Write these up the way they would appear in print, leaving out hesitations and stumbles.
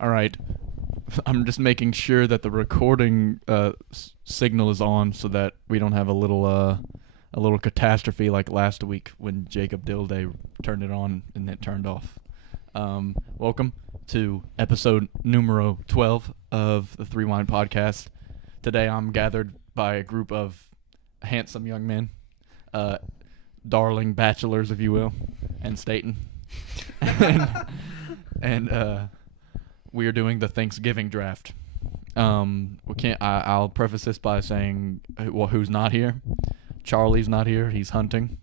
All right. I'm just making sure that the recording signal is on so that we don't have a little catastrophe like last week when Jacob Dilday turned it on and it turned off. Welcome to episode numero 12 of the Threewind podcast. Today I'm gathered by a group of handsome young men, darling bachelors, if you will, and Staton. and we are doing the Thanksgiving Draft. I'll preface this by saying, who's not here? Charlie's not here. He's hunting,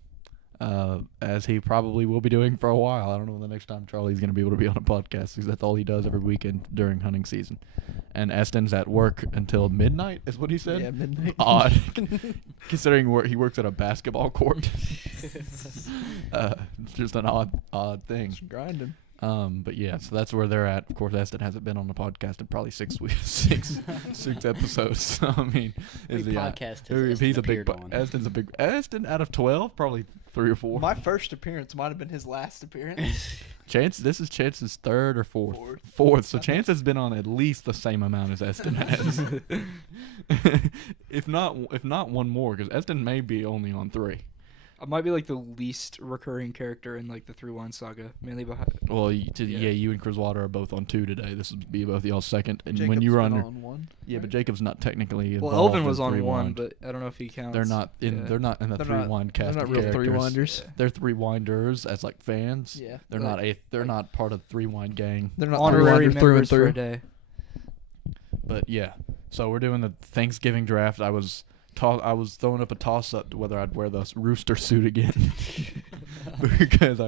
as he probably will be doing for a while. I don't know when the next time Charlie's going to be able to be on a podcast, because that's all he does every weekend during hunting season. And Eston's at work until midnight, is what he said? Yeah, midnight. Odd, considering he works at a basketball court. Just an odd thing. Just grinding. But yeah, so that's where they're at. Of course, Eston hasn't been on the podcast in probably 6 episodes. So, I mean, Eston out of 12, probably 3 or 4. My first appearance might have been his last appearance. This is Chance's third or fourth. So Chance has been on at least the same amount as Eston has. if not one more, because Eston may be only on 3. I might be like the least recurring character in like the Threewind saga, mainly behind. Well, you and Crzy are both on 2 today. This would be both y'all's second. And Jacob's when you were on 1. Yeah, but Jacob's not technically involved. Well, Elvin was in on Threewind. 1, but I don't know if he counts. They're not in the Threewind cast. They're not real Threewinders. Yeah. They're Threewinders as like fans. Yeah. They're not part of the Threewind gang. They're not honorary Threewinders through and members for through. a day. But yeah, so we're doing the Thanksgiving draft. I was throwing up a toss-up to whether I'd wear the rooster suit again, because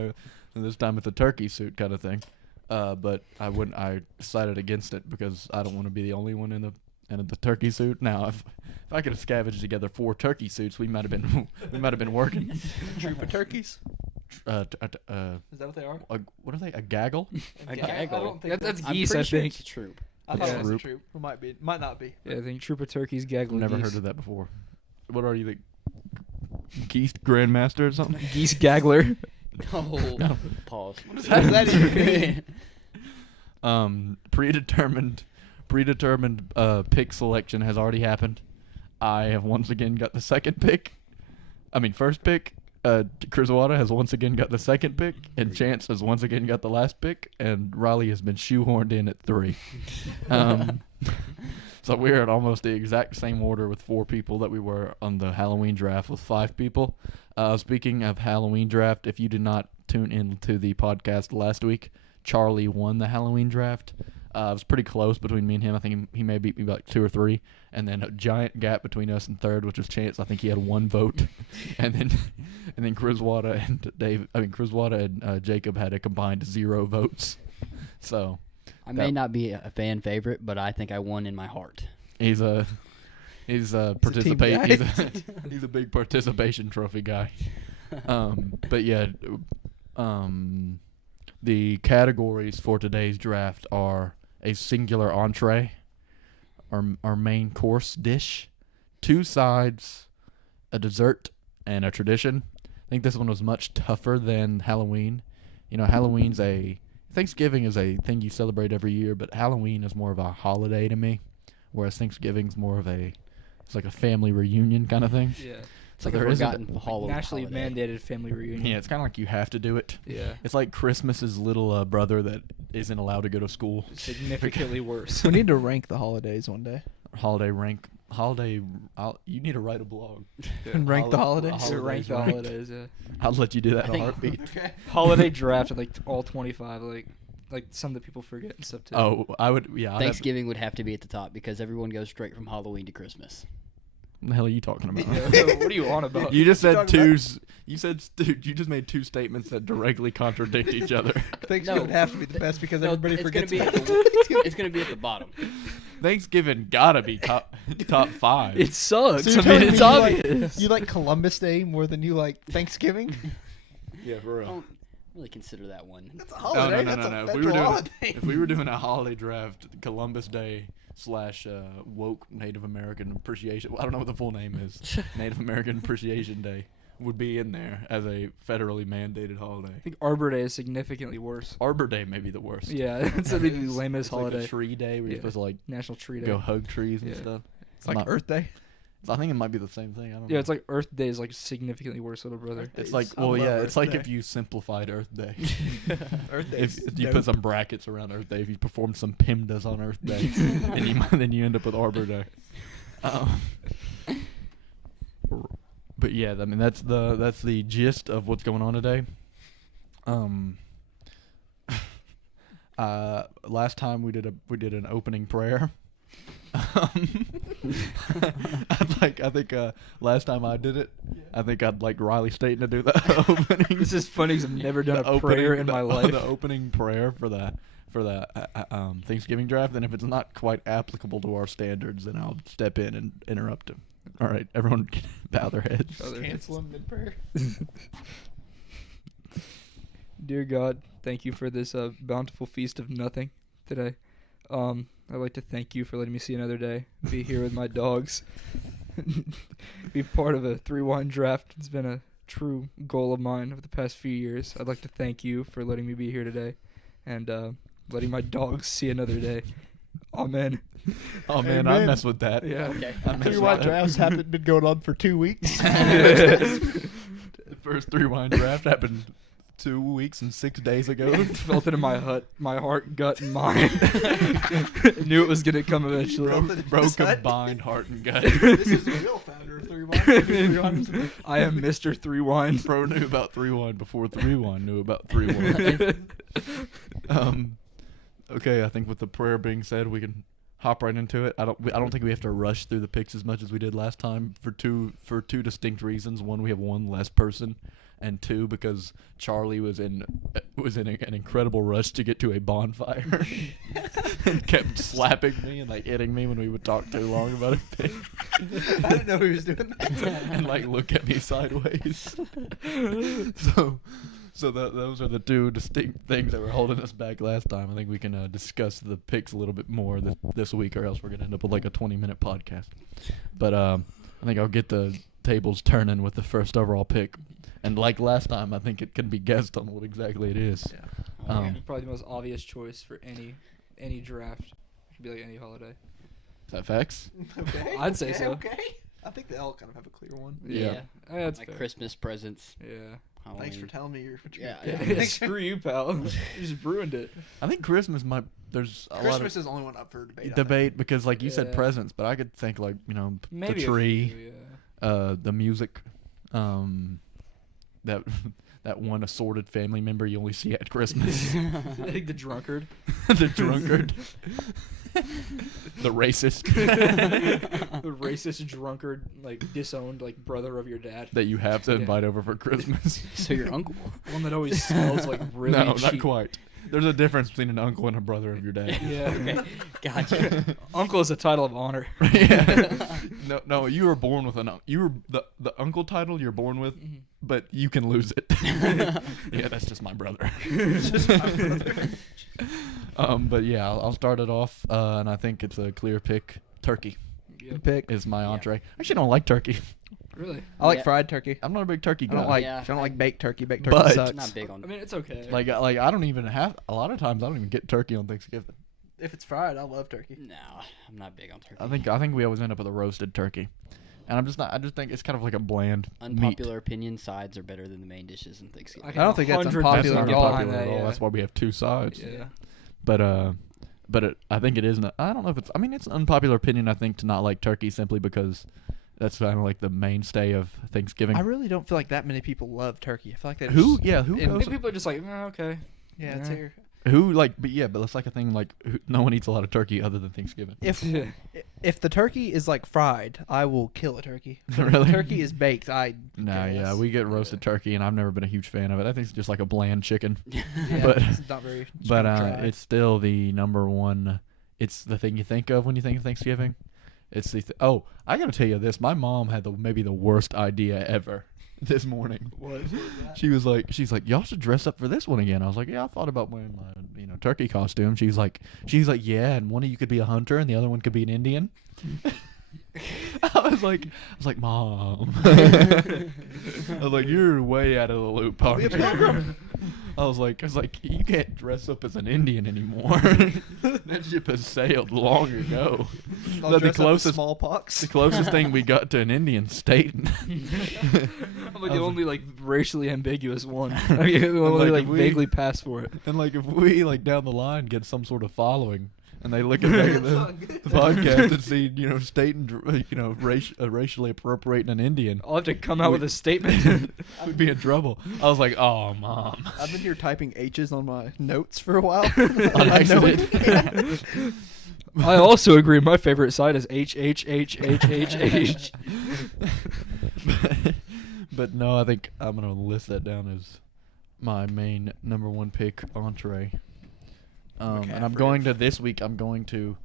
this time it's a turkey suit kind of thing. But I wouldn't. I decided against it because I don't want to be the only one in the turkey suit. Now, if I could have scavenged together 4 turkey suits, we might have been working. Troop of turkeys? Is Is that what they are? what are they? A gaggle? A gaggle? I don't think That's I'm geese, pretty I sure think. it's a troop. I thought it was a Troop. troop. It might be. Might not be. Yeah, I think Troop of Turkeys gaggle Never geese. heard of that before. What are you, the geese grandmaster or something? Geese gaggler. Oh, No. Pause. How does that even mean? Predetermined pick selection has already happened. I have once again got the first pick. Crzy has once again got the second pick, and Chance has once again got the last pick, and Riley has been shoehorned in at 3. So we're at almost the exact same order with 4 people that we were on the Halloween draft with 5 people. Speaking of Halloween draft, if you did not tune into the podcast last week, Charlie won the Halloween draft. It was pretty close between me and him. I think he may beat me by like 2 or 3, and then a giant gap between us and third, which was Chance. I think he had 1 vote, and then Crzy and Jacob had a combined 0 votes. So I may not be a fan favorite, but I think I won in my heart. he's a He's a big participation trophy guy. But yeah, the categories for today's draft are a singular entree, our main course dish, 2 sides, a dessert, and a tradition. I think this one was much tougher than Halloween. You know, Thanksgiving is a thing you celebrate every year, but Halloween is more of a holiday to me, whereas Thanksgiving's more of it's like a family reunion kind of thing. Yeah. It's like a there isn't forgotten holiday. Nationally mandated family reunion. Yeah, it's kind of like you have to do it. Yeah. It's like Christmas's little brother that isn't allowed to go to school. Significantly worse. We need to rank the holidays one day. You need to write a blog. And rank the holidays? Holidays Rank the ranked. holidays, yeah. I'll let you do that in a think- heartbeat. Okay. Holiday draft and like all 25, like some that people forget and stuff too. Oh, I would. Yeah. I'd have- Thanksgiving would have to be at the top because everyone goes straight from Halloween to Christmas. What the hell are you talking about? What are you on about? You just said talking two. about? You said you just made 2 statements that directly contradict each other. Thanksgiving would No. have to be the best because everybody it's forgets gonna about be it. it's gonna be at the bottom. Thanksgiving gotta be top 5. It sucks. So you're I mean, telling it's me obvious. You like Columbus Day more than you like Thanksgiving? Yeah, for I don't really consider that one. That's a No, holiday. no. That's a If we were federal doing holiday. if we were doing a holiday draft, Columbus Day / woke Native American appreciation. I don't know what the full name is. Native American Appreciation Day would be in there as a federally mandated holiday. I think Arbor Day is significantly worse. Arbor Day may be the worst. Yeah, it's the lamest It's holiday. like a tree day where you're Yeah. supposed to like National Tree Day. go hug trees and Yeah. stuff. It's like Not- Earth Day. I think it might be the same thing. I don't know. Yeah, it's like Earth Day is like significantly worse, little brother. Earth It's Days. like, I well, love yeah, Earth it's like Day. if you simplified Earth Day. Earth Day. If you put some brackets around Earth Day, if you perform some PIMDAs on Earth Day, then you end up with Arbor Day. But yeah, I mean that's the gist of what's going on today. Last time we did an opening prayer. I think last time I did it, I think I'd like Riley Staton to do the opening. This is funny because I've never done the a prayer opening- in my the- life. The opening prayer for the Thanksgiving draft, and if it's not quite applicable to our standards, then I'll step in and interrupt him. All right, everyone can bow their heads. Bow their heads. Cancel him mid-prayer. Dear God, thank you for this bountiful feast of nothing today. I'd like to thank you for letting me see another day, be here with my dogs, be part of a Threewind Draft. It's been a true goal of mine over the past few years. I'd like to thank you for letting me be here today and letting my dogs see another day. Amen. Oh man, I Amen. mess with that. Yeah. Okay. I mess with Threewind that. drafts haven't been going on for 2 weeks. The first Threewind draft happened 2 weeks and 6 days ago. Felt it in my heart, gut, and mind. Knew it was gonna come eventually. Bro combined heart and gut. This is the real founder of Threewind. I am Mr. Threewind. Bro knew about Threewind before Threewind knew about Threewind. Okay, I think with the prayer being said, we can hop right into it. I don't think we have to rush through the picks as much as we did last time for two distinct reasons. One, we have one less person, and two, because Charlie was in an incredible rush to get to a bonfire and kept slapping me and like hitting me when we would talk too long about a pick. I didn't know he was doing that. And like look at me sideways. So those are the two distinct things that were holding us back last time. I think we can discuss the picks a little bit more this week, or else we're gonna end up with like a 20-minute podcast. But I think I'll get the tables turning with the first overall pick, and like last time, I think it can be guessed on what exactly it is. Yeah. Probably the most obvious choice for any draft. It could be like any holiday. Is that facts? Okay. I'd say okay, so. Okay. I think they all kind of have a clear one. Yeah. That's Like fair. Christmas presents. Yeah. Thanks for Halloween. telling me what you're Yeah, Yeah, screw you, pal. You just ruined it. I think Christmas might. There's a Christmas lot is the only one up for debate. I of think. debate because, like you said, Yeah. presents, but I could think like Maybe the a tree. few, yeah. The music, that one assorted family member you only see at Christmas, I think the drunkard. the drunkard, the racist The racist drunkard, like disowned, like brother of your dad. that you have to Yeah. invite over for Christmas. So your uncle. One that always smells like really No, cheap. not quite. There's a difference between an uncle and a brother of your dad. Yeah. Okay, gotcha. Uncle is a title of honor. Yeah. No, you were born with you were the uncle title you're born with, but you can lose it. Yeah, that's just my brother. But yeah, I'll start it off, and I think it's a clear pick. Turkey Yep. Pick. is my Yeah. entree. I actually don't like turkey. Really? I like Yeah. fried turkey. I'm not a big turkey I guy. don't like. Yeah. I don't like baked turkey. Baked turkey But- sucks. Not big on. I mean, it's okay. like I don't even have a lot of times I don't even get turkey on Thanksgiving. If it's fried, I love turkey. No, I'm not big on turkey. I think we always end up with a roasted turkey, and I'm just not. I just think it's kind of like a bland Unpopular opinion: sides are better than the main dishes in Thanksgiving. I don't think that's meat. unpopular That's at not all. unpopular at all. Yeah. That's why we have two sides. Yeah. But I think it is. I don't know if it's. I mean, it's an unpopular opinion. I think to not like turkey simply because that's kind of like the mainstay of Thanksgiving. I really don't feel like that many people love turkey. I feel like that. who? Just, Yeah. Who I goes? think people are just like, okay. yeah, it's Yeah. here. Who like? But yeah. But it's like a thing. Like no one eats a lot of turkey other than Thanksgiving. If the turkey is like fried, I will kill a turkey. But if Really? the turkey is baked, I. Nah. care Yeah. less. We get roasted turkey, and I've never been a huge fan of it. I think it's just like a bland chicken. Yeah, but- it's not very. It's But kinda dry. it's still the number one. It's the thing you think of when you think of Thanksgiving. It's the oh, I gotta tell you this. My mom had maybe the worst idea ever this morning. What? She's like, y'all should dress up for this one again. I was like, yeah, I thought about wearing my turkey costume. She's like, yeah, and one of you could be a hunter and the other one could be an Indian. I was like, Mom. I was like, you're way out of the loop, aren't you? I was like, you can't dress up as an Indian anymore. That ship has sailed long ago. The smallpox. The closest thing we got to an Indian Staton. I'm like the only like racially ambiguous one. I mean, the only like vaguely pass for it. And like if we like down the line get some sort of following, and they look at the podcast and see, Staton, racially appropriating an Indian, I'll have to come out with a statement. we'd be in trouble. I was like, oh, Mom. I've been here typing H's on my notes for a while. On accident. I also agree. My favorite side is H. But no, I think I'm gonna list that down as my main number one pick, entree. And I'm going to this week. I'm going to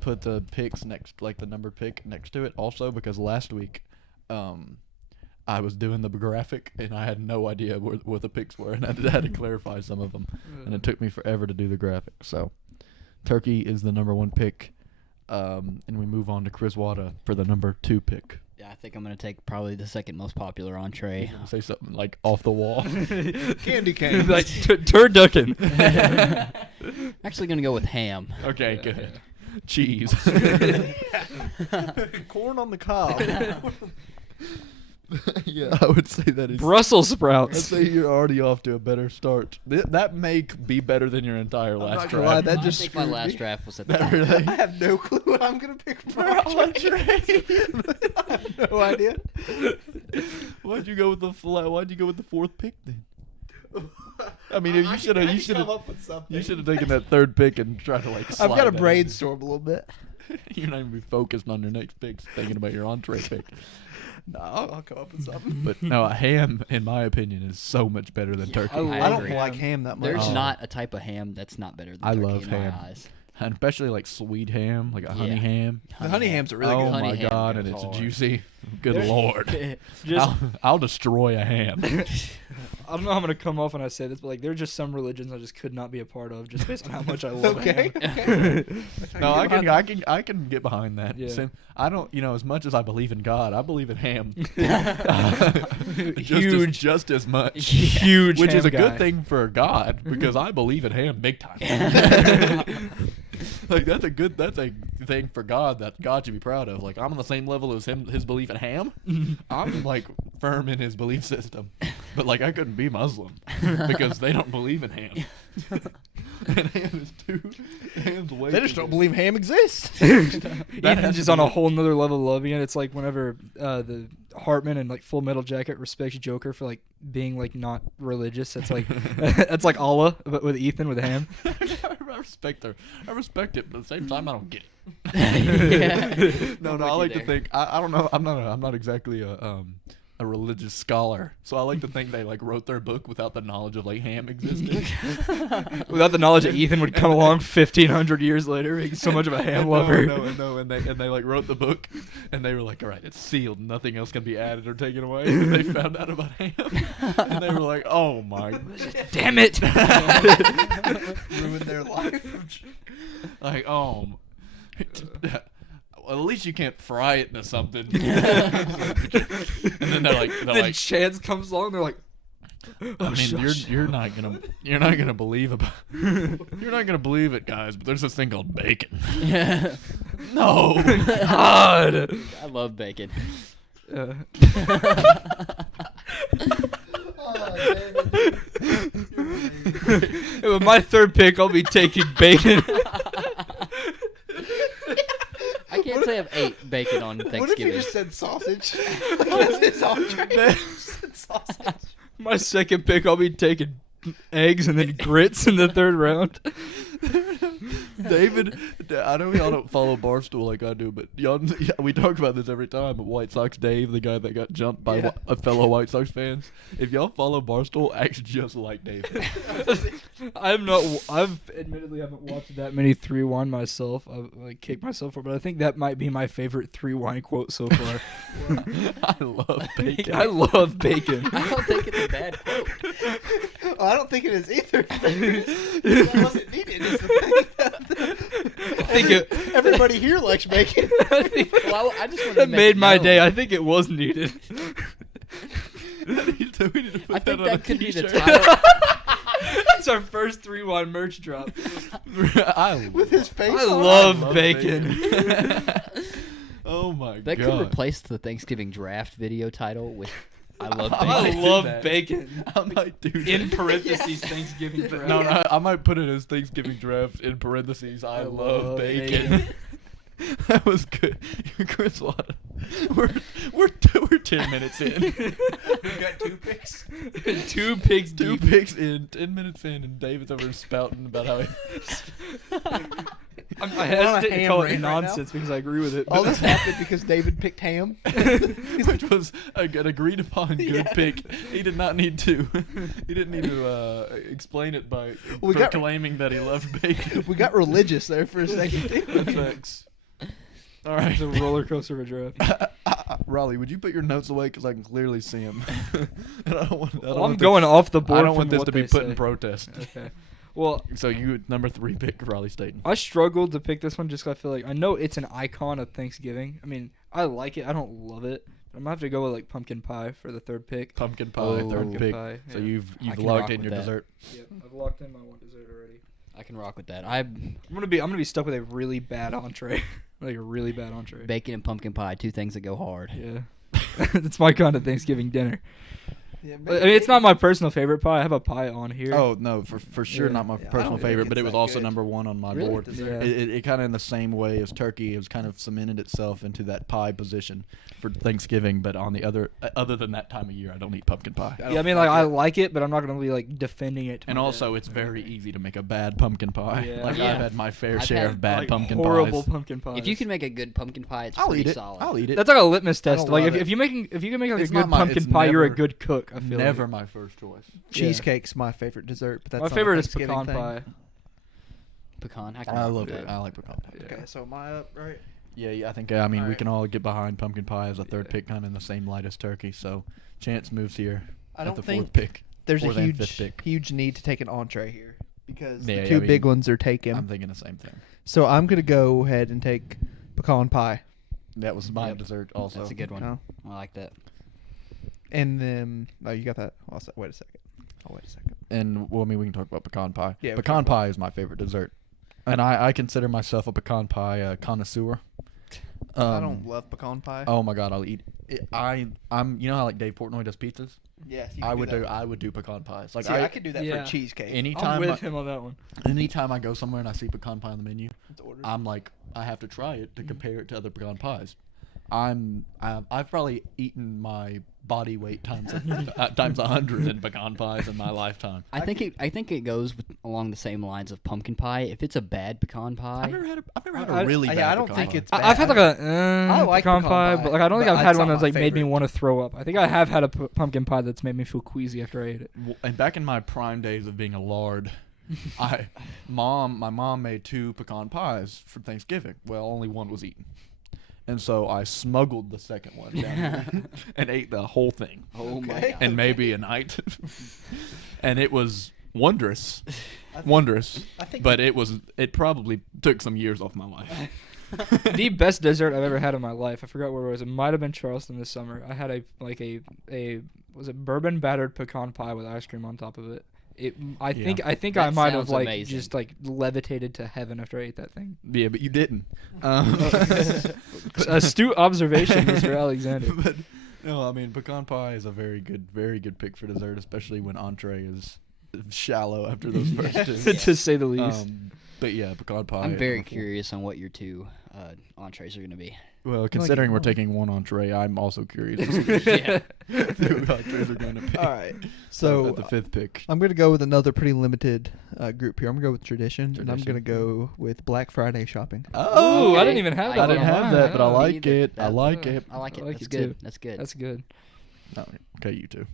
put the picks next, like the number pick next to it, also because last week, I was doing the graphic and I had no idea what the picks were, and I had to clarify some of them, and it took me forever to do the graphic. So, turkey is the number one pick, and we move on to Chris Wada for the number two pick. Yeah, I think I'm going to take probably the second most popular entree. Say something like off the wall. Candy cane. Like Turducken. Actually going to go with ham. Okay, good. Cheese. Corn on the cob. Yeah, I would say that is Brussels I'd sprouts. say you're already off to a better start. That may be better than your entire I'm last not gonna lie, draft. that I just think my screwed last me. draft was at That the really? I have no clue what I'm gonna pick for entree. I have no idea. Why'd you go with the fourth pick then? I mean, you should come have up with something. you should have taken that third pick and tried to like. I've slide got to that in. brainstorm a little bit. You're not even be focused on your next picks, thinking about your entree pick. No, I'll come up with something. But no, a ham, in my opinion, is so much better than turkey. I I don't agree. like ham that much. There's Oh. not a type of ham that's not better than I turkey love in ham. my eyes. And especially like sweet ham, like a honey Yeah. ham. The honey hams are really Oh good. Honey my ham god, goes and it's hard. juicy. Good There's- lord. Just, I'll destroy a ham. I don't know how I'm gonna come off when I say this, but like, there are just some religions I just could not be a part of, just based on how much I love Okay. ham. No, I can get behind that. Yeah. I don't, as much as I believe in God, I believe in ham. Huge, just as much. huge, Which ham is a guy. good thing for God, because I believe in ham big time. Like that's a thing for God that God should be proud of. Like I'm on the same level as him, his belief in ham. I'm like firm in his belief system, but like I couldn't be Muslim because they don't believe in ham. And ham is ham's way. They just too don't good. believe ham exists. Ethan's just on a whole nother level of loving it. It's like whenever the Hartman and like Full Metal Jacket respects Joker for like being like not religious. That's like that's like Allah, but with Ethan with ham. I respect her. I respect it, but at the same time, I don't get it. Yeah. No, I'm I with like you to there. think I'm not exactly a religious scholar, so I like to think they like wrote their book without the knowledge of like ham existing. Without the knowledge that Ethan would come along 1,500 years later, being so much of a ham lover. No, and they like wrote the book, and they were like, all right, it's sealed, nothing else can be added or taken away. And they found out about ham, and they were like, oh my, Damn it! Ruin their life. like well, at least you can't fry it into something. And then Then Chance comes along. They're like, I mean, you're not gonna believe it, guys. But there's this thing called bacon. Yeah. No, God. I love bacon. With my third pick, I'll be taking bacon. I can't say I've ate bacon on Thanksgiving. What if you just said sausage? That's his entree. Said sausage. My second pick, I'll be taking eggs and then grits in the third round. David, I know y'all don't follow Barstool like I do, but we talk about this every time. But White Sox Dave, the guy that got jumped by Yeah. a fellow White Sox fans, if y'all follow Barstool, acts just like David. I've admittedly haven't watched that many Threewind myself. I've like kicked myself for it, but I think that might be my favorite Threewind quote so far. I love bacon. I love bacon. I don't think it's a bad quote. Oh, I don't think it is either. It wasn't needed. Is the thing. Everybody here likes bacon. Well, I just wanted to That make made it my known. day. I think it was needed. We need to put I that think on a that could be the t-shirt. title. That's our first Threewind merch drop. With his face I on it. love bacon. Oh my That god. could replace the Thanksgiving draft video title with "I love I I might bacon." do love that. bacon. I might do that. In parentheses, Thanksgiving draft. No, I might put it as Thanksgiving draft in parentheses. I love bacon. That was good, Chris. We're 10 minutes in. We got 2 picks. Two pigs Two deep. picks in, 10 minutes in, and David's over spouting about how he. I on a hesitate to ham call it rant right now. nonsense because I agree with it. All this happened because David picked ham. Which was an agreed upon good pick. He did not need to. He didn't need to explain it by We got- proclaiming that he loved bacon. We got religious there for a second. That's facts. All right. It's a roller coaster of a draft. Raleigh, would you put your notes away because I can clearly see them. And I don't want. I'm going off the board. I don't from want this what to be they put say. in protest. Okay. Well, So you number 3 pick Raleigh Staton. I struggled to pick this one just 'cause I feel like I know it's an icon of Thanksgiving. I mean, I like it. I don't love it. But I'm gonna have to go with like pumpkin pie for the third pick. Pumpkin pie, Oh. third Pumpkin pick. pie, So yeah. you've I can locked rock in with your that. dessert. Yep, I've locked in my one dessert already. I can rock with that. I'm gonna be stuck with a really bad entree, like a really bad entree. Bacon and pumpkin pie, 2 things that go hard. Yeah, that's my kind of Thanksgiving dinner. Yeah, I mean, it's not my personal favorite pie. I have a pie on here. Oh no, for sure Yeah. not my Yeah, I personal don't think favorite, but it's it was that also good. number 1 on my Really? board. Dessert. Yeah. It kind of in the same way as turkey, it was kind of cemented itself into that pie position for Thanksgiving. But on the other than that time of year, I don't eat pumpkin pie. Yeah, I mean, like I like it, but I'm not gonna be like defending it. to And my also, death. it's very easy to make a bad pumpkin pie. Yeah. Like Yeah. I've had my fair I've share had, of bad like, pumpkin horrible pies. pumpkin pies. If you can make a good pumpkin pie, it's I'll pretty eat it. solid. I'll eat it. that's like a litmus I test. don't Like love if you can make like It's a not good my- pumpkin it's pie, you're a never- good cook. I feel Never like. my first choice. Cheesecake's my favorite dessert, but that's My not a favorite is Thanksgiving pecan thing. pie. Pecan. I can I rock love with it. that. I like pecan pie. Yeah. Okay, so am I up, right? Yeah, I think I mean we Alright. can all get behind pumpkin pie as a third Yeah. pick, kind of in the same light as turkey. So Chance moves here I at don't the think fourth pick. There's a Fourth and fifth huge, pick. huge need to take an entree here because Yeah, the yeah, two I mean, big ones are taken. I'm thinking the same thing. So I'm gonna go ahead and take pecan pie. That was my Yep. dessert also. That's a good one. Oh. I like that. And then, oh, you got that. Wait a second. Oh, wait a second. And well, I mean, we can talk about pecan pie. Yeah, we pecan can. pie is my favorite dessert, and I consider myself a pecan pie connoisseur. I don't love pecan pie. Oh my god, I'll eat it. I'm you know how like Dave Portnoy does pizzas? Yes, I would do pecan pies. Like See, I could do that Yeah. for cheesecake. I'm anytime with him on that one. anytime I go somewhere and I see pecan pie on the menu, It's ordered. I'm like I have to try it to compare it to other pecan pies. I've probably eaten my body weight times 100 in pecan pies in my lifetime. I think it goes along the same lines of pumpkin pie. If it's a bad pecan pie, I've never had I- a really yeah, bad I don't pecan think pie. it's I've had like a I like pecan pecan pie, pie, but like I don't think but I've had it's one not that's my like made me favorite. want to throw up. I think I have had a pumpkin pie that's made me feel queasy after I ate it. And back in my prime days of being a lard, my mom made 2 pecan pies for Thanksgiving. Well, only one was eaten. And so I smuggled the second one down here and ate the whole thing. oh my Okay. god. And maybe a night. And it was wondrous. I think- Wondrous. I think But it probably took some years off my life. The best dessert I've ever had in my life. I forgot where it was. It might have been Charleston this summer. I had a was it bourbon battered pecan pie with ice cream on top of it. I think I That might have sounds like amazing. just like levitated to heaven after I ate that thing. Yeah, but you didn't. Astute observation, Mr. Alexander. But no, I mean pecan pie is a very good pick for dessert, especially when entree is shallow after those first two. To say the least. But yeah, pecan pie. I'm is very wonderful. curious on what your 2 entrees are going to be. Well, considering we're more. taking one entree, I'm also curious Yeah. who entrees are going to pick. All right. at So the 5th pick. I'm gonna go with another pretty limited group here. I'm gonna go with tradition, and I'm Tradition. gonna go with Black Friday shopping. Oh, I Okay. didn't even have I that. didn't on have mine. that, but I don't like either. it. I like it. I like it. I like That's it good. too. That's good. That's good. Oh, okay, you two.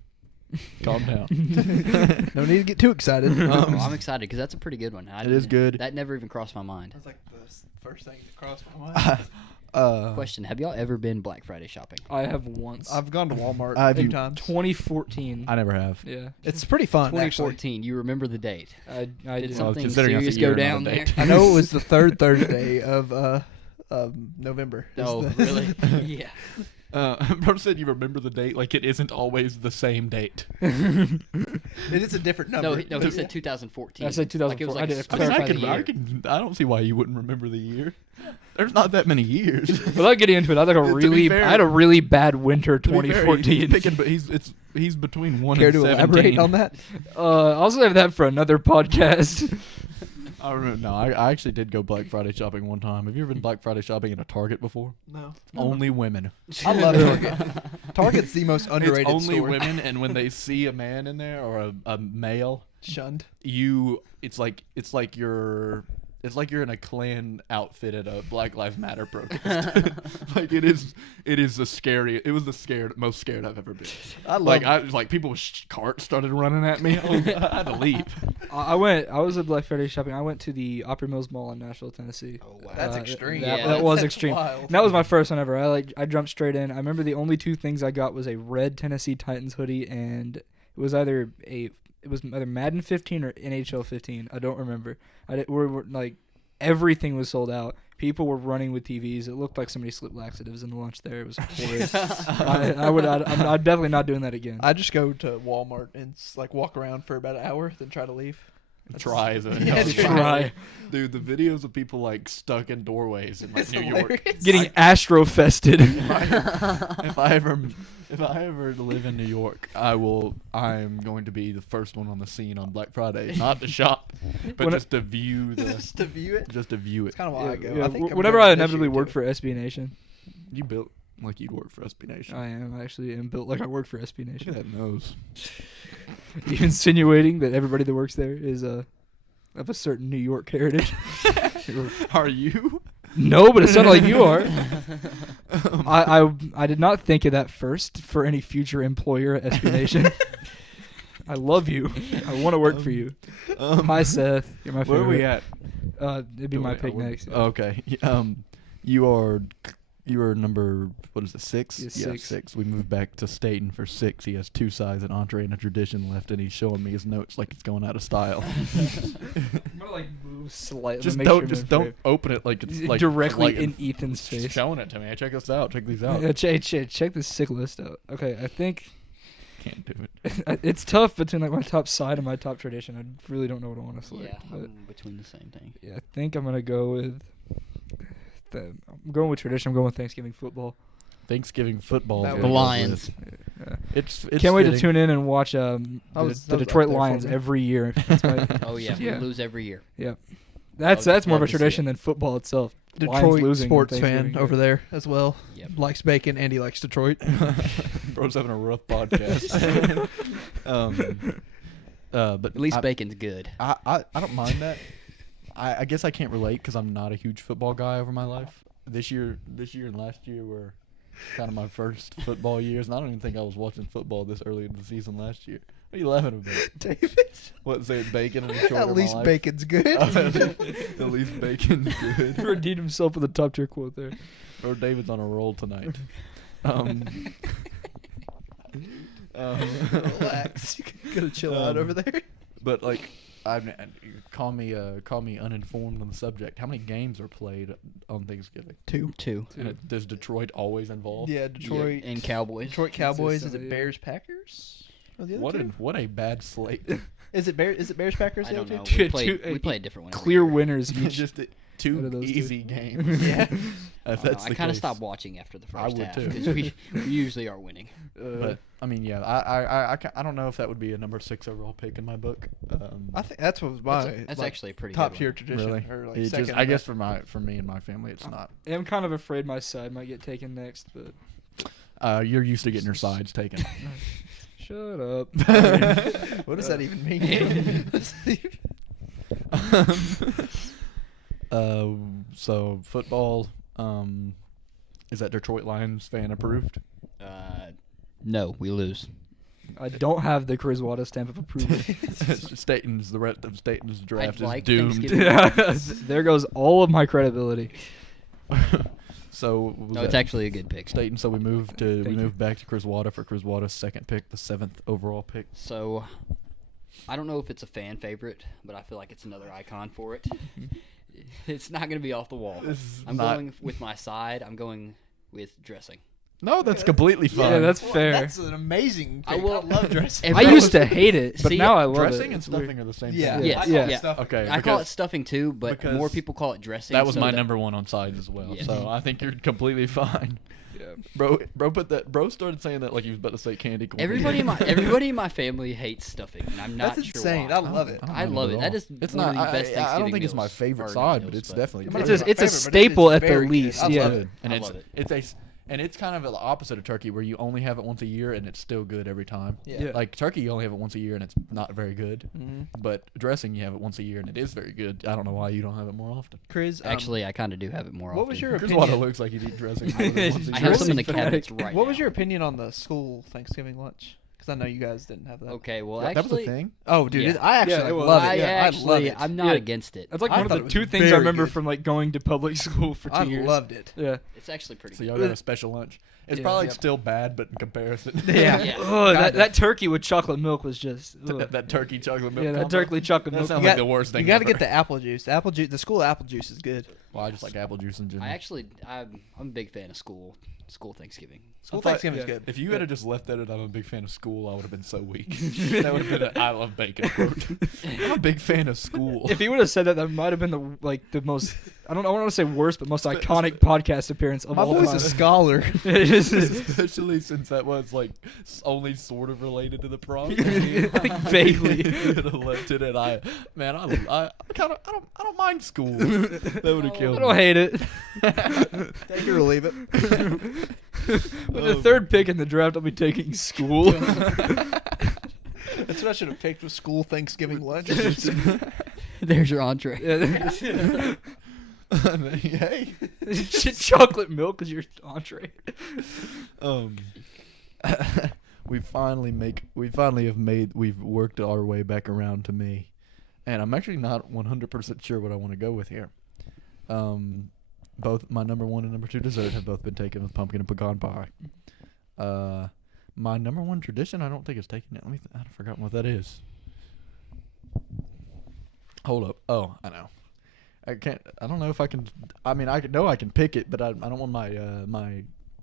Calm down. No need to get too excited. Well, I'm excited because that's a pretty good one. It is good. That never even crossed my mind. That's like the first thing that crossed my mind. Question: have y'all ever been Black Friday shopping? I have once. I've gone to Walmart Have a few you- times. 2014. I never have. Yeah. It's pretty fun, actually. 2014. You remember the date? I Did did. something considering that's a serious year, go not a down there? date. I know it was the third Thursday of November. is Oh, the- really? Yeah. Bro said you remember the date like it isn't always the same date. It is a different number. No, he said 2014. I said Like it was 2004. I like did a a clarify I the can, year. I can. I don't see why you wouldn't remember the year. There's not that many years. Without getting into it, I had like To be fair- I had a really bad winter To be fair, 2014. he's between 1 Care and to 17. elaborate on that? I'll also have that for another podcast. I remember. No, I actually did go Black Friday shopping one time. Have you ever been Black Friday shopping in a Target before? No. Only women. I love Target. Target's the most underrated It's only store. women, and when they see a man in there or a male, Shunned. it's like you're in a Klan outfit at a Black Lives Matter protest. Like it was the most scared I've ever been. I love People with carts started running at me. I had to leave. I was at Black Friday shopping. I went to the Opry Mills Mall in Nashville, Tennessee. Oh, wow. That's extreme. That, Yeah. that was That's extreme. wild. And that was my first one ever. I jumped straight in. I remember the only two things I got was a red Tennessee Titans hoodie, and it was either Madden 15 or NHL 15. I don't remember. We're like everything was sold out. People were running with TVs. It looked like somebody slipped laxatives in the lunch there. It was horrid. I'm definitely not doing that again. I just go to Walmart and walk around for about an hour, then try to leave. Try as a Yeah, try. Dude, the videos of people like stuck in doorways in like It's New York. hilarious. Getting astro-fested. If I ever live in New York, I'm going to be the first one on the scene on Black Friday, not to shop, but When just to view Just to view it. just to view it. That's kind of why I go. Yeah, I think I'm whenever going I this inevitably year, work too. for SB Nation, You built like you'd work for SB Nation. I am actually am built like I work for SB Look Nation. at that nose. You insinuating that everybody that works there is of a certain New York heritage? Are you? No, but it sounded like you are. I did not think of that first for any future employer at SB Nation. I love you. I want to work for you. Hi, Seth. You're my favorite. Where are we at? It'd be my Wait, pick we're- next. Okay. You are number, what is it, 6? Yeah, six. 6. We moved back to Staton for 6. He has 2 sides, an entree, and a tradition left, and he's showing me his notes like it's going out of style. I'm gonna like move slightly. just make don't, sure just I'm don't open it like it's like directly like in Ethan's face. Showing it to me. Check this out. Check these out. Yeah, check this sick list out. Okay, I think Can't do it. it's tough between like my top side and my top tradition. I really don't know what I want to select. Yeah, but I'm between the same thing. yeah, I think I'm gonna go with. I'm going with tradition. I'm going with Thanksgiving football. Thanksgiving football. That is was- what The it Lions. is. Yeah. It's Can't wait to fitting. tune in and watch I the was up Detroit there for Lions me. every year. That's my, Oh yeah, Yeah. we lose every year. that's Love more of a to see tradition it. than football itself. Lions Detroit losing sports on fan Thanksgiving. over there as well. Yep. Likes bacon and he likes Detroit. Bro's having a rough podcast. But At least I, bacon's good. I don't mind that. I guess I can't relate because I'm not a huge football guy over my life. This year and last year were kind of my first football years, and I don't even think I was watching football this early in the season last year. What are you laughing about? David. What, say bacon in a short At least bacon's good. At least bacon's good. He redeemed himself with a top tier quote there. Or David's on a roll tonight. Relax. You gotta chill out over there. But like, call me uninformed on the subject. How many games are played on Thanksgiving? 2. And does Detroit always involve? Yeah, Detroit. And Cowboys. Detroit Cowboys. Is so, it yeah. Bears Packers? Or the other two? What a bad slate. Is it Bears Packers? I the don't other know. two? We play a different one. every Clear year. winners each. Just Out two of those two. easy games. Yeah. If I don't know, that's I the kind of case. stopped watching after the I first would half too. because we usually are winning. But I mean, yeah, I don't know if that would be a number 6 overall pick in my book. I think that's what was my That's like, actually a pretty top good tier one. tradition. Really? Or like It second. just, I guess for me and my family, it's not. I'm kind of afraid my side might get taken next, but You're used to getting your sides taken. shut up. What does that even mean? So football, is that Detroit Lions fan approved? No, we lose. I don't have the Krzy stamp of approval. Staton's the rest of Staton's draft like is doomed. Thanksgiving. There goes all of my credibility. So what was No, it's that? actually a good pick. Staton. So we moved Thank you. back to Krzy for Krzy second pick, the 7th overall pick. So, I don't know if it's a fan favorite, but I feel like it's another icon for it. It's not going to be off the wall. I'm going with my side. I'm going with dressing. No, that's completely fine. Yeah, that's Well, fair. That's an amazing pick. I will- love dressing. If I that used was- to hate it, but See, now I love dressing it. and It's weird. stuffing are the same Yeah. thing. Yes, I call it yeah. stuffing. Okay. I call it because stuffing too, but because more people call it dressing. that was so my that- number one on sides as well. Yeah. So I think you're completely fine. Yeah. Bro started saying that like he was about to say candy corn. Everybody in my family hates stuffing, and I'm not That's sure insane. why. I love it. I love it. That is It's one not. of the best I don't Thanksgiving think it's my meals, favorite or side, meals, but it's definitely. It might It's be a my favorite, but staple at the very good. least. I Yeah. love it. And I it's love it. it's kind of the opposite of turkey, where you only have it once a year and it's still good every time. Yeah. Like turkey, you only have it once a year and it's not very good. But dressing, you have it once a year and it is very good. I don't know why you don't have it more often. Krzy, Actually, I kind of do have it more often. what was your Here's what it opinion? looks like. You eat dressing more than once a I year. have some in the Dressing cabinets fanatic. right What now. was your opinion on the school Thanksgiving lunch? Because I know you guys didn't have that. Okay, well, That was a actually, thing. Oh, dude, Yeah. I actually Yeah, it was. love it. I I actually, love it. I'm not Yeah. against it. That's like I one of thought the it was two things I very remember good. from like going to public school for 2 I years. loved it. Yeah. It's actually pretty So good. y'all got a special lunch. It's Yeah. probably Yep. still bad, but in comparison, Yeah. Yeah. Oh, that Kinda. that turkey with chocolate milk was just. ugh. that turkey chocolate milk. Yeah, that combo, turkey chocolate That milk. sounds You like got- the worst thing. You got to ever. get the apple juice. The apple juice. The school apple juice is good. Well, I just like apple juice in general. I'm a big fan of school Thanksgiving. School I thought- Thanksgiving is yeah. good. If you had just left that, I'm a big fan of school, I would have been so weak. That would have been an I love bacon quote. I'm a big fan of school. If he would have said that, that might have been the most. I don't want to say worst, but most iconic podcast appearance of My all boy's time. a scholar. It is. Especially since that was like only sort of related to the prompt. I think vaguely. You'd have left it, and I don't mind school. That would have I killed don't me. hate it. Take it or leave it. With the third pick in the draft, I'll be taking school. That's what I should have picked with school Thanksgiving lunch. There's your entree. Hey. Chocolate milk is your entree. We've worked our way back around to me, and I'm actually not 100% sure what I want to go with here. Both my number 1 and number 2 dessert have both been taken with pumpkin and pecan pie. My number 1 tradition, I don't think it's taken it. I've forgotten what that is. Hold up. Oh, I know. I don't know if I can. I mean, I know I can pick it, but I don't want my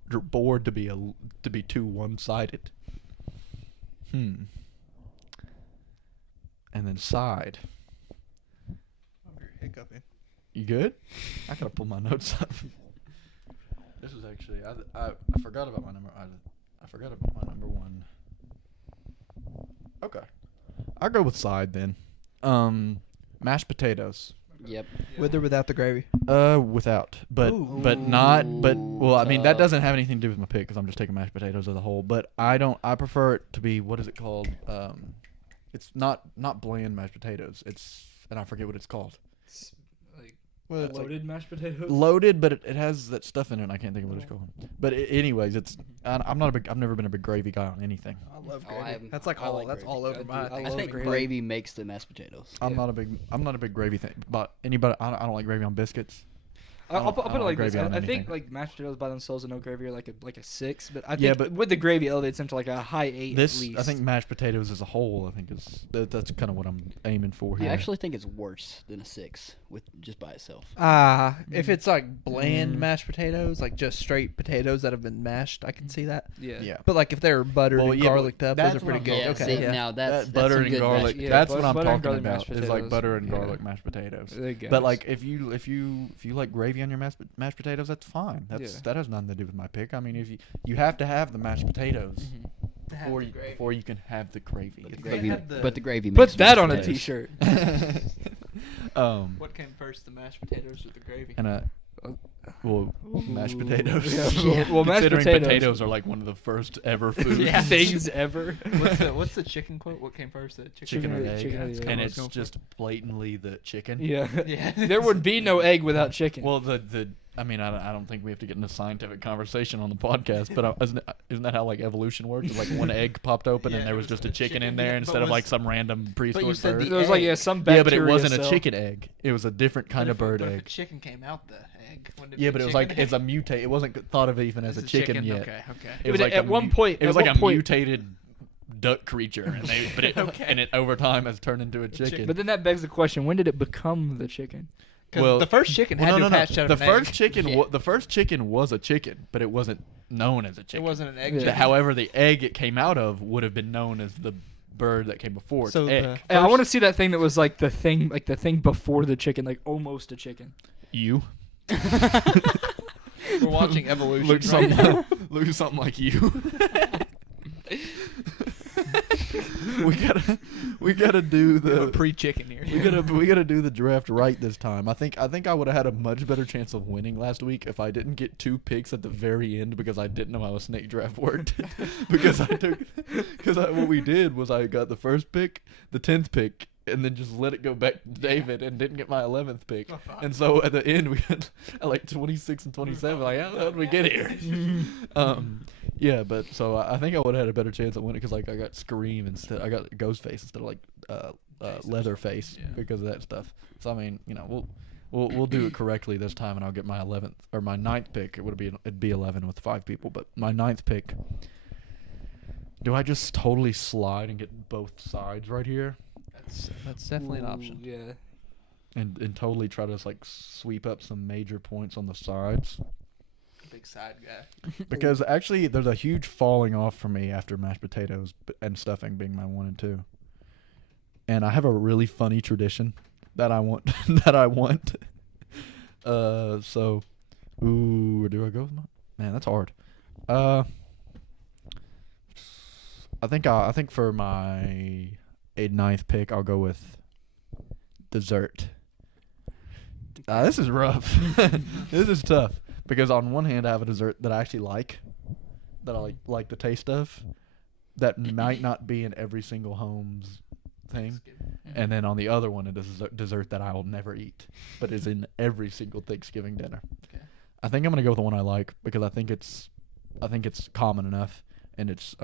board to be too one-sided. And then side. You're hiccuping. You good? I gotta pull my notes up. This is actually I forgot about my number. I forgot about my number 1. Okay, I'll go with side then. Mashed potatoes. Yep. With or without the gravy? Without, but Ooh. well, I mean that Tough. doesn't have anything to do with my pick because I'm just taking mashed potatoes as a whole. But I prefer it to be, what is it called? It's not bland mashed potatoes. And I forget what it's called. Well, it's Loaded mashed potatoes. Loaded, but it has that stuff in it. I can't think of what it's called. But anyways, I've never been a big gravy guy on anything. I love Oh, gravy. That's like I all. like That's gravy. all over my. I I love think gravy. gravy makes the mashed potatoes. I'm not a big gravy thing. But anybody, I don't like gravy on biscuits. I'll put I it don't like like this. gravy on I think anything. like mashed potatoes by themselves and no gravy are like a 6, but I think Yeah, but with the gravy elevates them to like a high 8 at This, least. I think, mashed potatoes as a whole, I think that's kind of what I'm aiming for here. I actually think it's worse than a 6 with just by itself. If it's like bland Mm. mashed potatoes, like just straight potatoes that have been mashed, I can see that. yeah. But like if they're buttered Well, and yeah, but garlicked up, those that's are pretty what good. I'm- Okay, see, yeah. now that's butter some and good garlic. mashed Yeah, That's butter- what I'm butter and talking garlic about. mashed Is like potatoes. butter and Yeah. garlic mashed potatoes. There you go. But like if you like gravy on your mashed potatoes, that's fine. Yeah. That has nothing to do with my pick. I mean, if you have to have the mashed potatoes Mm-hmm. before you can have the gravy. The It's gravy, have the- but the gravy put makes that mashed on a potatoes. t-shirt. What came first, the mashed potatoes or the gravy? and mashed Ooh. potatoes. Yeah. Well, mashed Considering potatoes. are like one of the first ever foods. Things ever. What's the chicken quote? What came first? The Chicken or or the the- egg, chicken or the egg. and Let's it's go for just blatantly the chicken. Yeah. Yeah. There would be no egg without chicken. Well, the I mean, I don't think we have to get into scientific conversation on the podcast, but isn't that how like evolution works? It's like one egg popped open and there was just a chicken in there instead of like some random prehistoric said bird. the There was like some bacteria. Yeah, but it wasn't cell. a chicken egg. It was a different kind of bird But egg. if a chicken came out the egg, wouldn't it Yeah, be but it was chicken like egg? it's a mutate. It wasn't thought of even as a It's chicken yet. Okay. It was But like at one point, it was at like one a point- mutated duck creature, and it over time has turned into a chicken. But then that begs the question: when did it become the chicken? Because the first chicken had to have hatched out The of an first egg. chicken, Yeah. the first chicken was a chicken, but it wasn't known as a It chicken. wasn't an egg. Yeah. chicken. However, the egg it came out of would have been known as the bird that came before its So egg. the Hey, I first- want to see that thing that was like the thing before the chicken, like almost a chicken. You We're watching evolution. look right something, now. look something like you. we gotta do We have a the pre-chicken here. we gotta do the draft right this time. I think I would have had a much better chance of winning last week if I didn't get 2 picks at the very end because I didn't know how a snake draft worked. What we did was I got the first pick, the 10th pick, and then just let it go back to David and didn't get my 11th pick. And so at the end we had like 26 and 27. Like how did we get here? Yeah, but so I think I would have had a better chance of winning because like I got Scream instead. I got Ghostface instead of like Leatherface because of that stuff. So I mean, you know, we'll do it correctly this time, and I'll get my 11th or my 9th pick. It'd be 11 with 5 people, but my 9th pick. Do I just totally slide and get both sides right here, That's definitely an option. Yeah. and totally try to just like sweep up some major points on the sides? Big side guy. Because actually, there's a huge falling off for me after mashed potatoes and stuffing being my 1 and 2. And I have a really funny tradition that I want. So, ooh, do I go with my? Man, that's hard. I think for my 9th pick, I'll go with dessert. This is rough. This is tough. Because on one hand, I have a dessert that I actually like, that I like the taste of, that might not be in every single home's thing. And then on the other one, it is a dessert that I will never eat, but is in every single Thanksgiving dinner. Okay. I think I'm gonna go with the one I like because I think it's common enough, and it's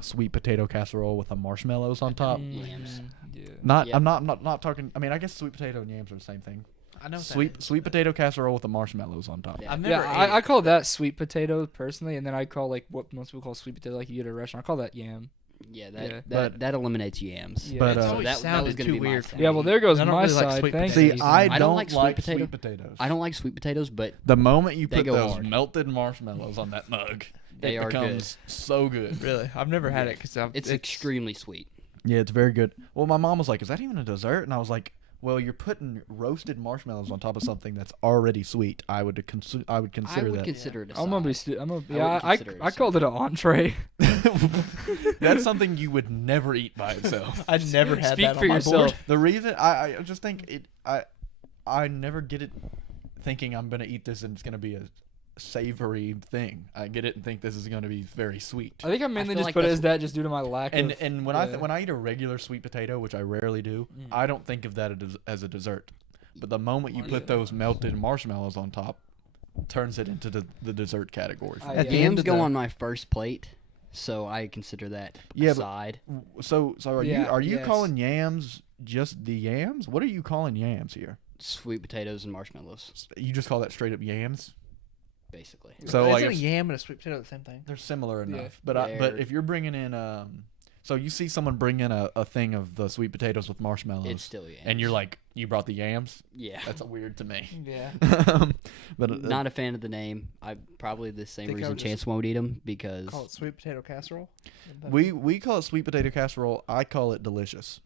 sweet potato casserole with the marshmallows on top. Yams. Yeah. Yep. I'm not talking. I mean, I guess sweet potato and yams are the same thing. I know. what that is. Sweet potato casserole with the marshmallows on top. Yeah. I've Yeah, never. I call that sweet potato personally, and then I call like what most people call sweet potato, like you get at a restaurant. I call that yam. Yeah, Yeah. But- that eliminates yams. Yeah. But It's uh, always that was sounded gonna too be my weird. side. Yeah, well there goes I don't my really like side. sweet Thank potatoes. you. see, I I don't don't like like sweet potato. sweet potatoes. I don't like sweet potatoes, but The moment you They put go those hard. melted marshmallows on that mug, They it are becomes so good. Really, I've never had it because it's extremely sweet. Yeah, it's very good. Well, my mom was like, "Is that even a dessert?" And I was like, "Well, you're putting roasted marshmallows on top of something that's already sweet. I would consider I would that." consider it a I'm gonna be. side. I called it an entree. That's something you would never eat by itself. I've never had Speak that for on my yourself. board. The reason I just think it I never get it thinking I'm gonna eat this and it's gonna be a savory thing. I get it and think this is gonna be very sweet. I think I mainly feel just like put it that's as that just due to my lack And of. when yeah. I eat a regular sweet potato, which I rarely do, I don't think of that as a dessert. But the moment you put those melted marshmallows on top, turns it into the dessert category. I- For me. At the end Yams of go the- on my first plate, so I consider that Yeah, a but- side. So are Yeah, you yes. calling yams just the yams? What are you calling yams here? Sweet potatoes and marshmallows, You just call that straight up yams? basically. So Isn't like a yam and a sweet potato the same thing? they're similar Yeah. enough. But but They're- if you're bringing in so you see someone bring in a thing of the sweet potatoes with marshmallows, It's still yams. and you're like, you brought the yams? yeah. That's weird to me. Yeah. But Not a fan of the name. I probably the same Think I reason would just Chance won't eat them because Call it sweet potato casserole. we call it sweet potato casserole. I call it delicious.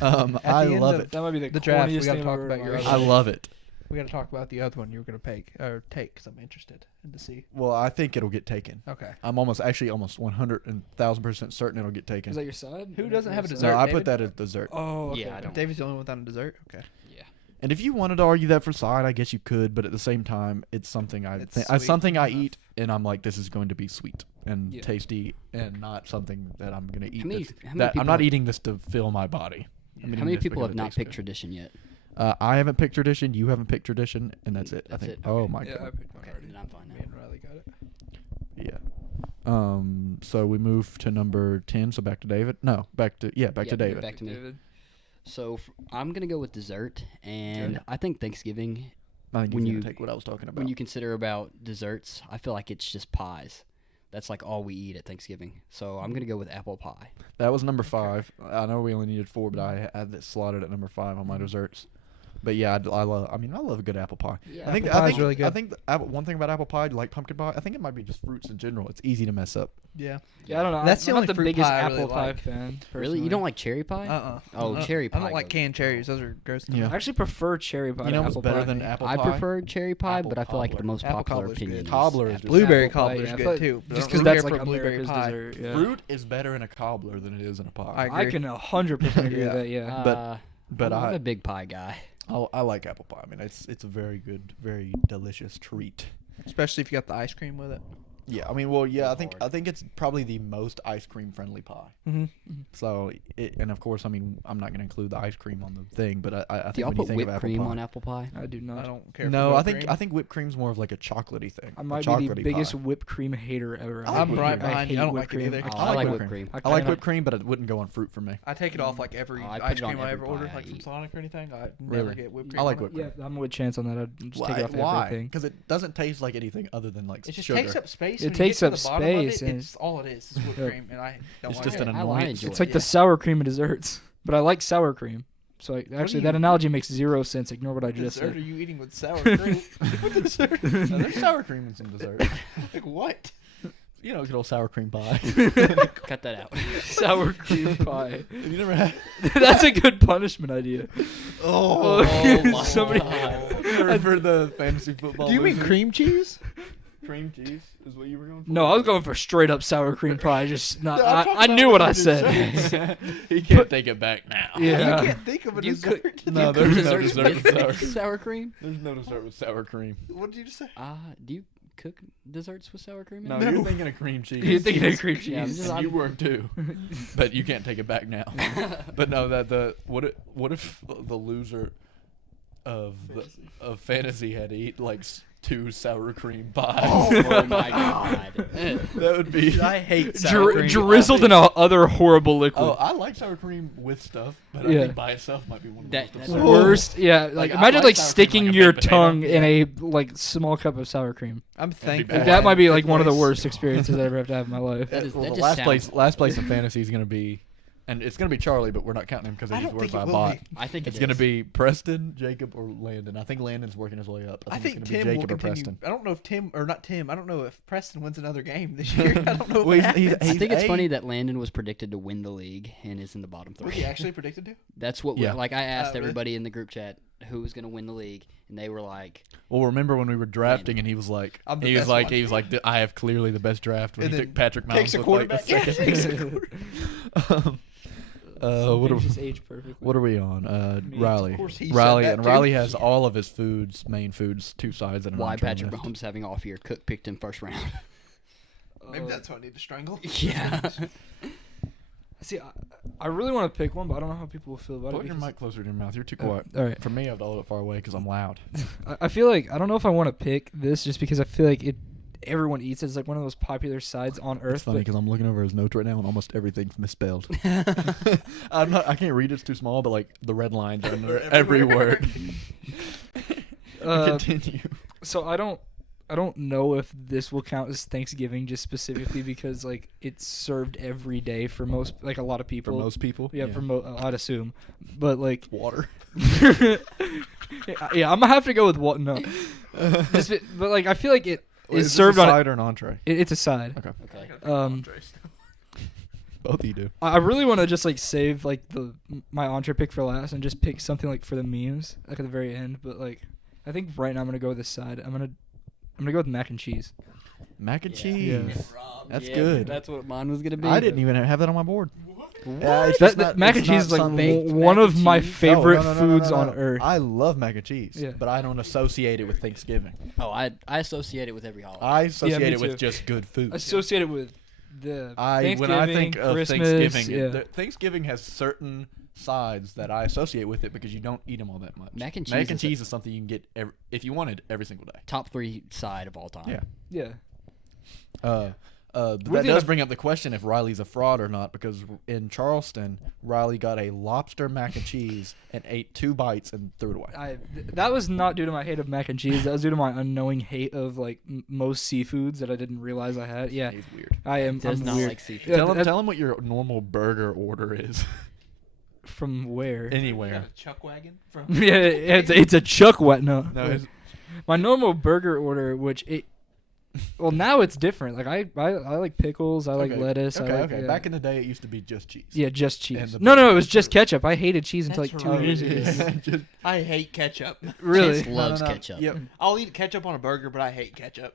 At the I end love of it. That might be the draft, we corniest gotta thing talk I've ever about heard your in my other I life. love it. We got to talk about the other one you were gonna take because I'm interested in to see. Well, I think it'll get taken. Okay. I'm almost 1,000,000% certain it'll get taken. Is that your side? Who doesn't have a No, dessert? I David? put that as dessert. Oh, okay. Yeah, I don't- David's the only one without a dessert. Okay. yeah. And if you wanted to argue that for side, I guess you could. But at the same time, it's something It's it's sweet something I enough. eat, and I'm like, this is going to be sweet and Yeah. tasty, and not something that I'm going to eat. many- that's- how many that I'm people not have- eating this to fill my body. I'm How eating many this people because have it not tastes picked good. tradition yet? I haven't picked tradition. You haven't picked tradition, and that's it. That's I think. it. Oh Okay. my Yeah, I god. picked one Okay, already. then I'm fine Me now. and Riley got it. Yeah. So we move to number 10. So back to David. No, back to Yeah, David. Back to me. David. So I'm gonna go with dessert, and Yeah. I think Thanksgiving. I think when he's you- gonna take what I was talking about. When you consider about desserts, I feel like it's just pies. That's like all we eat at Thanksgiving. So I'm gonna go with apple pie. That was number 5. I know we only needed 4, but I had that slotted at number 5 on my desserts. But yeah, I love a good apple pie. Yeah, I think apple pie is really good. I think one thing about apple pie, like pumpkin pie, I think it might be just fruits in general. It's easy to mess up. Yeah. Yeah, I don't know. That's the I'm only not the fruit biggest pie I apple really pie like. fan. Really, Personally. you don't like cherry pie? Oh, Cherry pie I don't like goes- canned cherries. Those are gross. to me. Yeah. I actually prefer cherry pie. You to know what's apple better pie. than apple I pie? prefer cherry pie, Apple but I feel like the cobbler. most Apple popular cobbler's opinion good. is Cobbler is apple just- Blueberry Apple pie, cobbler yeah, is I feel good like- too. but I Just don't because really that's care like for a blueberry America's pie. dessert. Yeah. Fruit is better in a cobbler than it is in a pie. I I agree. can 100% agree Yeah. with that. Yeah. But I'm I- a big pie guy. I like apple pie. I mean, it's a very good, very delicious treat. Especially if you got the ice cream with it. Yeah, I mean, well, yeah, Go I think it's probably the most ice cream friendly pie. Mm-hmm. So, and of course, I mean, I'm not going to include the ice cream on the thing, but I Do think y'all when you put think whipped of apple cream pie, on apple pie? I do not. I don't care. no, for I whipped think cream. I think whipped cream's more of like a chocolatey thing. I a might be the chocolatey biggest pie. whipped cream hater ever. I like I'm whipped right cream. behind you. I hate don't whipped like it cream. either. Oh, I like whipped whipped cream. I like kinda- whipped cream, but it wouldn't go on fruit for me. I take it off like every Oh, I put ice it on cream I every ever order, pie I like from eat. Sonic or anything. I Really? never get whipped cream. I like on it. whipped Yeah, I'm with Chance on that. I'd just take it off Why? everything. Because it doesn't taste like anything other than like It just sugar. takes up space. It when you takes get to up the bottom of space, it, and- it's all it is whipped Yeah. cream, and I don't It's like just it. an I annoyance. enjoy It's like Yeah. the sour cream of desserts. But I like sour cream. So actually, you- that analogy makes zero sense. Ignore what I What just dessert are said. you eating with sour cream? What dessert? No, there's sour cream in some dessert. Like what? You know, good old sour cream pie. Cut that out. Sour cream pie. you never had? That's a good punishment idea. Oh, my Somebody- for the fantasy football. Do you mean losers? cream cheese? Cream cheese is what you were going for? No, I was going for straight up sour cream pie. Just not. No, I'm talking I about knew what I you said. said. He can't take it back now. Yeah. You can't think of a You dessert. No, Do you there's cook no desserts dessert with sour with cream. sour cream? There's no dessert with sour cream. What did you just say? Do you cook desserts with sour cream? in No, it? you're thinking of cream cheese. You're thinking of cream Yeah, I'm cheese. just- And you were too, but you can't take it back now. But no, what if the loser of fantasy had to eat like 2 sour cream pies? Oh my god. That would be. I hate sour cream. Drizzled in a other horrible liquid. Oh, I like sour cream with stuff, but Yeah. I think by itself might be one of the That- most that's absurd. Worst, yeah. Like, Like, I imagine like like sour cream sticking like a your baked potato. tongue in a like small cup of sour cream. I'm That'd be thankful. bad. That might be like fifth one of the place. worst experiences I ever have to have in my life. That is- Well, that the just sounds- last place in fantasy is going to be, and it's going to be Charlie, but we're not counting him because I he's don't worked think by it a will bot. be. I think It's it going to is. be Preston, Jacob, or Landon. I think Landon's working his way up. I think it's Tim gonna be will Jacob or continue. Preston. I don't know if Tim or not Tim. I don't know if Preston wins another game this year. I don't know if Well, it he's- happens. I think it's A- funny that Landon was predicted to win the league and is in the bottom Was 3. he actually predicted to? That's what Yeah. like I asked really? everybody in the group chat who was going to win the league, and they were like, Well, remember when we were drafting, and he was like, I'm the best one. I have clearly the best draft when And he then took Patrick Mahomes takes a with, quarterback. Like, the Yeah, takes a second. What are we? Just age perfectly. What are we on? Me. Riley. Of course he said Riley that and too. Riley has all of his main foods, 2 sides and an why entree Patrick left. Mahomes having off year. Cook picked him first round. Maybe Uh, that's why I need to strangle. Yeah. See, I really want to pick one, but I don't know how people will feel about Put it. your because- mic closer to your mouth. You're too quiet. All right. For me, I have to hold it far away because I'm loud. I feel like I don't know if I want to pick this just because I feel like everyone eats it. It's like one of those popular sides on It's earth. funny But because I'm looking over his notes right now and almost everything's misspelled. I can't read, it's too small, but like the red lines are under every word. Continue. so I don't know if this will count as Thanksgiving just specifically because like it's served every day for most, like a lot of For people. most people. Yeah, I'd assume. But like water. yeah, I'm gonna have to go with what no. But like I feel like it Wait, is is this served a on side or an entree? it's a side. Okay. Okay. Both of you do. I really want to just like save like my entree pick for last and just pick something like for the memes like at the very end. But like I think right now I'm gonna go with this side. I'm gonna go with mac and cheese. Mac and Yeah. cheese. Yeah. That's Yeah, good. That's what mine was going to be. I didn't even have that on my board. Mac and cheese is like baked one mac of and my cheese? favorite foods on earth. I love mac and cheese, Yeah. but I don't associate it with Thanksgiving. Oh, I associate it with every holiday. I associate me it with too. just good food. Associated with The when I think of Christmas, Thanksgiving, yeah. Thanksgiving has certain sides that I associate with it because you don't eat them all that much. Mac and cheese is something you can get if you wanted every single day. Top 3 side of all time. Yeah. Yeah. That does bring up the question if Riley's a fraud or not, because in Charleston, Riley got a lobster mac and cheese and ate 2 bites and threw it away. That was not due to my hate of mac and cheese. That was due to my unknowing hate of like most seafoods that I didn't realize I had. Yeah, He's weird. I'm Does not weird. like seafood. Yeah, Tell him what your normal burger order is. From where? Anywhere. Chuck wagon from. Yeah, it's a chuck wet. No, my normal burger order, well, now it's different. Like I like pickles. I like lettuce. Okay. Back in the day, it used to be just cheese. Yeah, just cheese. And No, it was just ketchup. I hated cheese until That's like 2 right. years ago. I hate ketchup. Really? Chance loves No. ketchup. Yep. I'll eat ketchup on a burger, but I hate ketchup.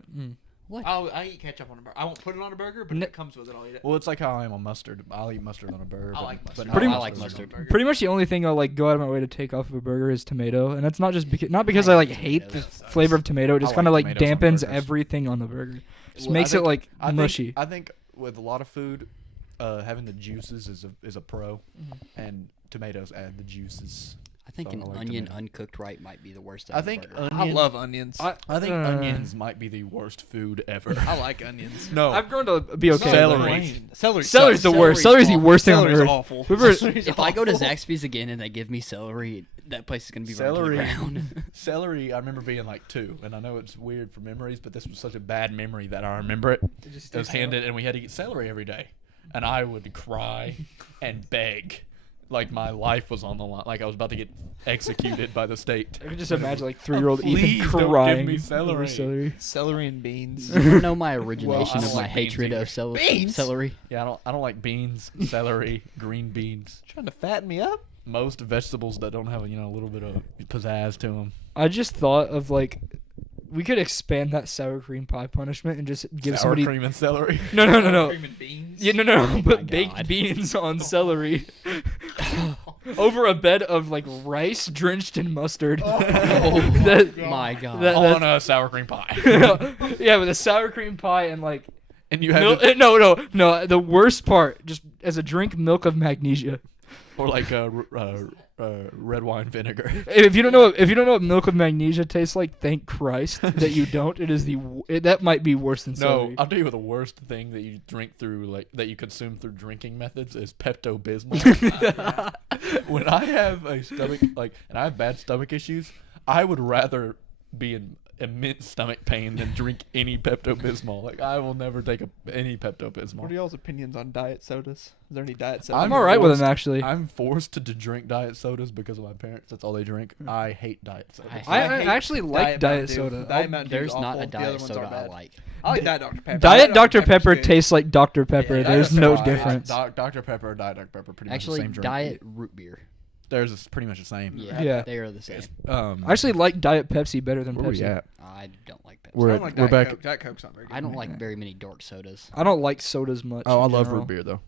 What? I eat ketchup on a burger. I won't put it on a burger, but if it comes with it, I'll eat it. Well, it's like how I am on mustard. I'll eat mustard on a burger. I like mustard. But Pretty not much- I like on mustard. a burger. Pretty much the only thing I'll like go out of my way to take off of a burger is tomato, and that's not just not because I like hate the tomatoes. flavor of tomato. It just I kind of like like tomatoes on dampens burgers. everything on the burger. Just Well, makes it like mushy. I think with a lot of food, having the juices is a pro, and tomatoes add the juices. I think So an I like onion tomato. uncooked right might be the worst. I think burger. I love onions. I think Uh, onions might be the worst food ever. I like onions. No, I've grown to be okay. with Celery. onions. Celery. Celery's the worst. Celery's Celery's the awful. worst thing on Celery's earth. awful. Whoever- if I go to Zaxby's again and they give me celery, that place is gonna be Celery. right to the ground. Celery, I remember being like 2, and I know it's weird for memories, but this was such a bad memory that I remember it. It was handed, and we had to eat celery every day, and I would cry and beg, like my life was on the line, like I was about to get executed by the state. I could just imagine like 3-year-old Please Ethan don't give crying me over celery. celery. Celery and beans. You wanna know my origination don't of my like beans hatred either. of Beans? celery? Yeah, I don't like beans, celery, green beans, Trying to fatten me up. most vegetables that don't have a little bit of pizzazz to them. I just thought of like we could expand that sour cream pie punishment and just give Sour somebody cream and celery. no. Cream and beans. Yeah, no, Oh but my baked God. beans on celery over a bed of like rice drenched in mustard. Oh That- my god. that- On a sour cream pie. yeah, with a sour cream pie and like And you have to- no. The worst part, just as a drink, milk of magnesia. or like red wine vinegar. If you don't know what milk of magnesia tastes like, thank Christ that you don't. It is that might be worse than No, celery. I'll tell you what the worst thing that you drink through, like that you consume through drinking methods, is Pepto Bismol. When I have a stomach and I have bad stomach issues, I would rather be in immense stomach pain than drink any Pepto Bismol. Like I will never take any Pepto What are Bismol. y'all's opinions on diet sodas? Is there any diet sodas? I'm all right with them actually. I'm forced to drink diet sodas because of my parents. That's all they drink. I hate diet sodas. I hate actually like Diet Mountain Dew. soda. Diet Mountain Dew is There's not awful. a The other diet ones soda are I bad. like. I like Diet Dr. Pepper. Diet Dr. Pepper's Pepper good. tastes like Dr. Pepper. Yeah, There's Dr. no Pepper. difference. Dr. Pepper or Diet Dr. Pepper, pretty much the Actually, same drink. diet root beer. Theirs is pretty much the same. Yeah. They are the same. I actually like Diet Pepsi better than where we Pepsi. at? I don't like Pepsi. We're I at- don't like we're Diet back. Coke. Diet Coke's not very good. I don't like very many dark sodas. I don't like sodas much. Oh, I in love general. root beer though.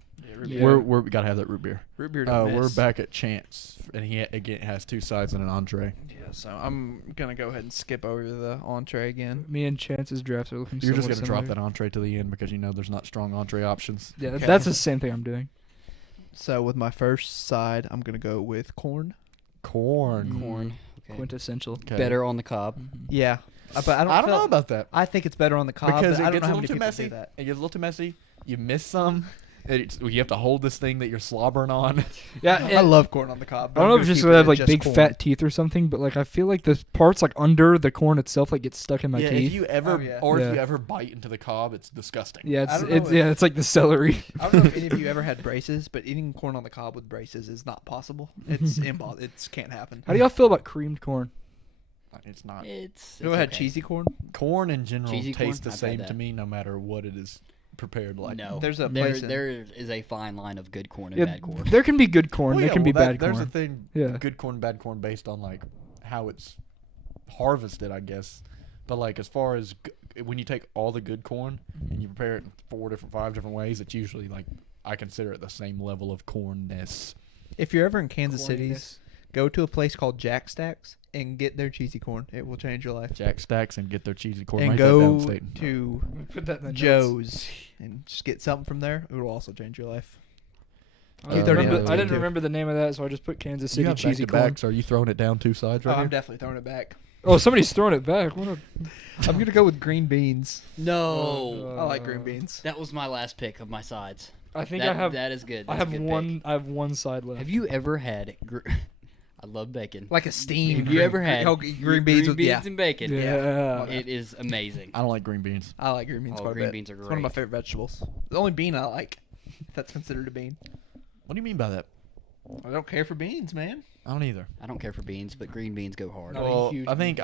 Yeah. We gotta have that root beer. Root beer don't We're miss. back at Chance, and he again has 2 sides and an entree. Yeah, so I'm gonna go ahead and skip over the entree again. Me and Chance's drafts are looking You're just somewhat gonna drop similar. that entree to the end because you know there's not strong entree options. Yeah, Okay. that's the same thing I'm doing. So with my first side, I'm gonna go with corn. Corn. Corn. Okay. Quintessential. Okay. Better on the cob. Yeah, but I don't. I don't feel- know about that I think it's better on the cob because but it I don't gets know a how little many too people messy. do that. It gets a little too messy. You miss some. You have to hold this thing that you're slobbering on. Yeah, I love corn on the cob. I don't know if it's just keep that I it have like just big corn. fat teeth or something, but like I feel like the parts like under the corn itself like get stuck in my yeah, teeth. if you ever Oh, yeah. or if Yeah. you ever bite into the cob, it's disgusting. Yeah, I it's don't know it's if- yeah, it's like the celery. I don't know if any of you ever had braces, but eating corn on the cob with braces is not possible. It's impossible. It can't happen. How do y'all feel about creamed corn? It's not. It's. You ever had okay. cheesy corn? Corn in general Cheesy corn? tastes the I've had same that. to me no matter what it is prepared like. No. There's a there, place in- there is a fine line of good corn and Yeah, bad corn. there can be good corn. Well, there yeah, can be well, bad There's a corn. thing, Yeah. good corn, bad corn, based on like how it's harvested, I guess. But like as far as when you take all the good corn and you prepare it in 5 different ways, it's usually like I consider it the same level of cornness. If you're ever in Kansas City, Corniness. go to a place called Jack Stacks. and get their cheesy corn. It will change your life. Jack Stacks and get their cheesy corn. And Write that down, go Staton. to Put that in the notes. Joe's and just get something from there. It will also change your life. I didn't remember the name of that, so I just put Kansas You City have cheesy corn. back-to-backs. Are you throwing it down 2 sides right I'm here? definitely throwing it back. Oh, somebody's throwing it back. I'm gonna go with green beans. No. I like green beans. That was my last pick of my sides. I think That is good. I That's a have good one. pick. I have one side left. Have you ever had? I love bacon. Like a steamed. Have you ever had green beans with and bacon? Yeah. It is amazing. I don't like green beans. I like green beans Oh, quite a green bit. beans are It's one of my great. favorite vegetables. The only bean I like. If that's considered a bean. What do you mean by that? I don't care for beans, man. I don't either. I don't care for beans, but green beans go hard. Not a Well, huge I think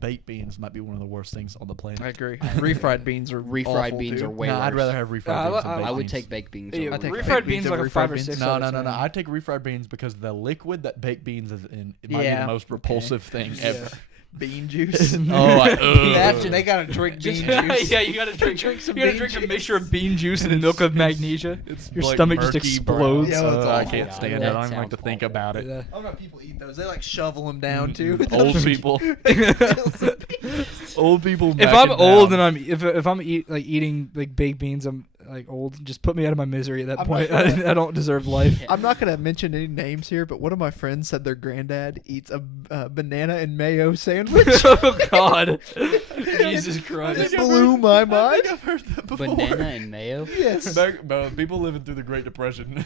baked beans might be one of the worst things on the planet. I agree. Refried beans are Refried awful, beans too. are way No, worse. I'd rather have refried beans than baked I would beans. take baked beans. Yeah, over I take refried. refried baked beans beans like over a 5 or refried 6. No, out no, of no, no. 10. I take refried beans because the liquid that baked beans is in it might be Yeah. the most repulsive thing ever. Bean juice. They gotta drink bean juice. Yeah, you gotta drink. Drink some You gotta bean drink a juice. mixture of bean juice and milk of magnesia. Your like stomach just murky explodes. brown. Yeah, it's I awful. can't stand it. That I don't even like to sounds think awful. about it. Yeah. I don't know how people eat those. They like shovel them down too. Old people. Old people. If I'm macking old down. and if I'm eating like baked beans, I'm like old. Just put me out of my misery at that I'm point. not gonna- I don't deserve life. I'm not gonna mention any names here, but one of my friends said their granddad eats a banana and mayo sandwich. Oh God, Jesus Christ! It blew my I mind. think I've heard that before. Banana and mayo. Yes. People living through the Great Depression.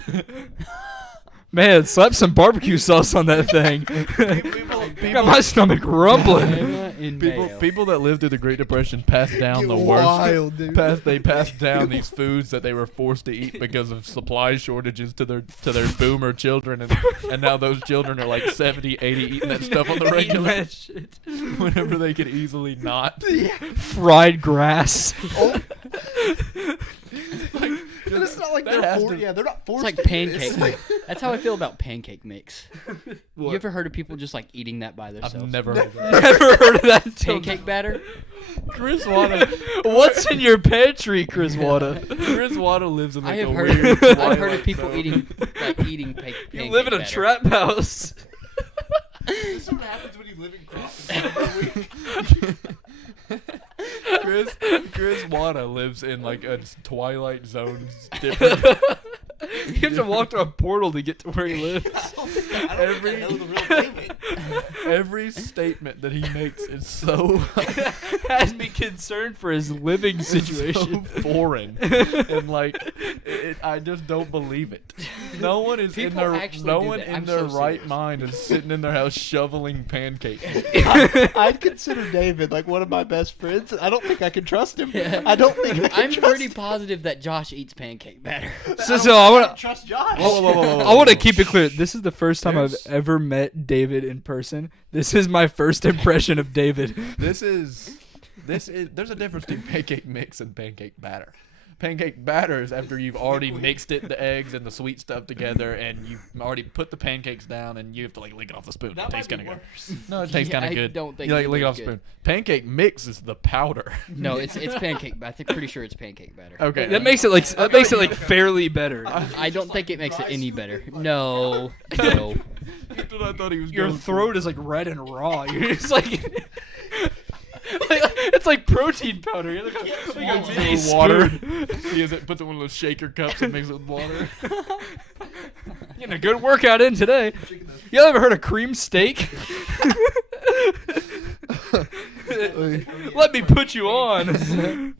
Man, slap some barbecue sauce on that thing. Got my stomach rumbling. Banana and mayo. People that lived through the Great Depression passed down Get the worst. wild, dude. They passed down these foods that they were forced to eat because of supply shortages to their boomer children, and now those children are like 70, 80 eating that stuff on the Eating regular that shit. whenever they could easily not. Fried grass. And it's not like that they're has forced. to- Yeah, they're not It's forced. like to eat this. pancake. That's how I feel about pancake mix. What? You ever heard of people just like eating that by themselves? I've never heard of that. Never heard of that. Until Pancake batter? Chris Wada. What's in your pantry, Chris Wada? Chris Wada lives in like I have a heard. weird. I've heard Twilight of people Zone. eating pancake. You live in a batter. trap house. This is what happens when you live in Crossing. Chris Wada lives in like a Twilight Zone different. You have to walk through a portal to get to where he lives. Every statement that he makes is so Has me concerned for his living situation. so foreign, and like I just don't believe it. No one is People in their actually no do one that. in I'm their so right serious. mind is sitting in their house shoveling pancakes. I'd consider David like one of my best friends. I don't think I can trust him. Yeah. I don't think I can I'm trust pretty him. positive that Josh eats pancake batter. So I want to. Trust Josh. I want to keep it clear. This is the first time I've ever met David in person. This is my first impression of David. This is there's a difference between pancake mix and pancake batter. Pancake batter is after you've already mixed it, the eggs and the sweet stuff together, and you've already put the pancakes down, and you have to like lick it off the spoon. It tastes kind of good. No, it tastes Yeah, kind of I good. don't think you like it lick it off is the good. spoon. Pancake mix is the powder. No, it's pancake. I think pretty sure it's pancake batter. Okay, That makes it like fairly better. I don't think it makes it any better. No, no. That's what I thought he was Your going for. throat is like red and raw. You're just like. It's like protein powder. You're like a mini With water. spoon. He has it, puts it in one of those shaker cups and mixes it with water. Getting a good workout in today. You ever heard of cream steak? Let me put you on.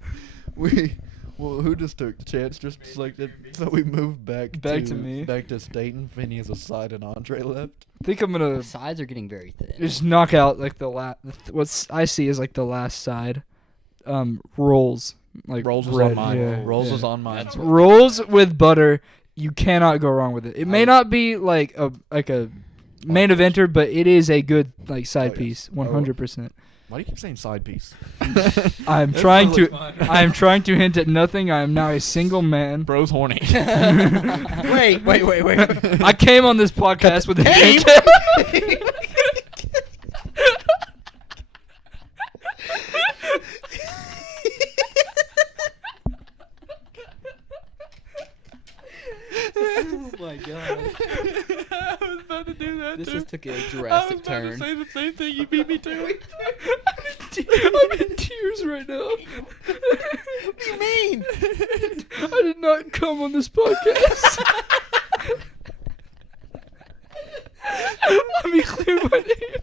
Who just took the chance? Just selected. So we moved back to me. Back to Staton. Finney has a side and entree left. I think I'm gonna The sides are getting very thin. just knock out like the last. What I see is like the last side. Rolls. Like Rolls was bread, on mine. yeah, Rolls yeah. was on mine. Rolls with butter. You cannot go wrong with it. It may not be like a main eventer, but it is a good like side Oh, yes. piece. 100%. Why do you keep saying side piece? I'm trying to. I am trying to hint at nothing. I am now a single man. Bro's horny. Wait. I came on this podcast with a Oh my god. I was about to do that to. This just took a I was drastic about turn. to say the same thing. You beat me to. I'm in tears right now. What do you mean? I did not come on this podcast. Let me clear my name.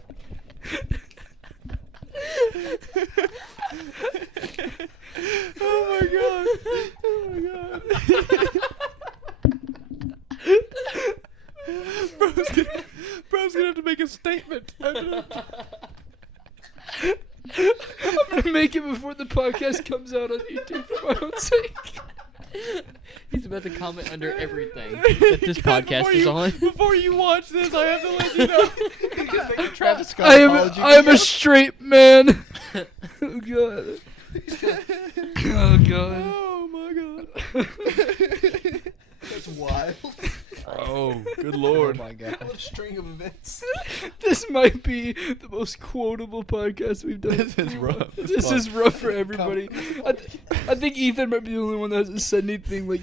Oh my god. Oh my god. Bro's gonna have to make a statement. I'm gonna make it before the podcast comes out on YouTube for my own sake. He's about to comment under everything that this podcast is on. Before you watch this, I have to let you know. Travis Scott I apology am video. a straight man. Oh god. Oh god. Oh my god. That's wild. Oh, good lord. Oh my god. What a string of events. This might be the most quotable podcast we've done. This is rough. This is rough for everybody. I think Ethan might be the only one that hasn't said anything like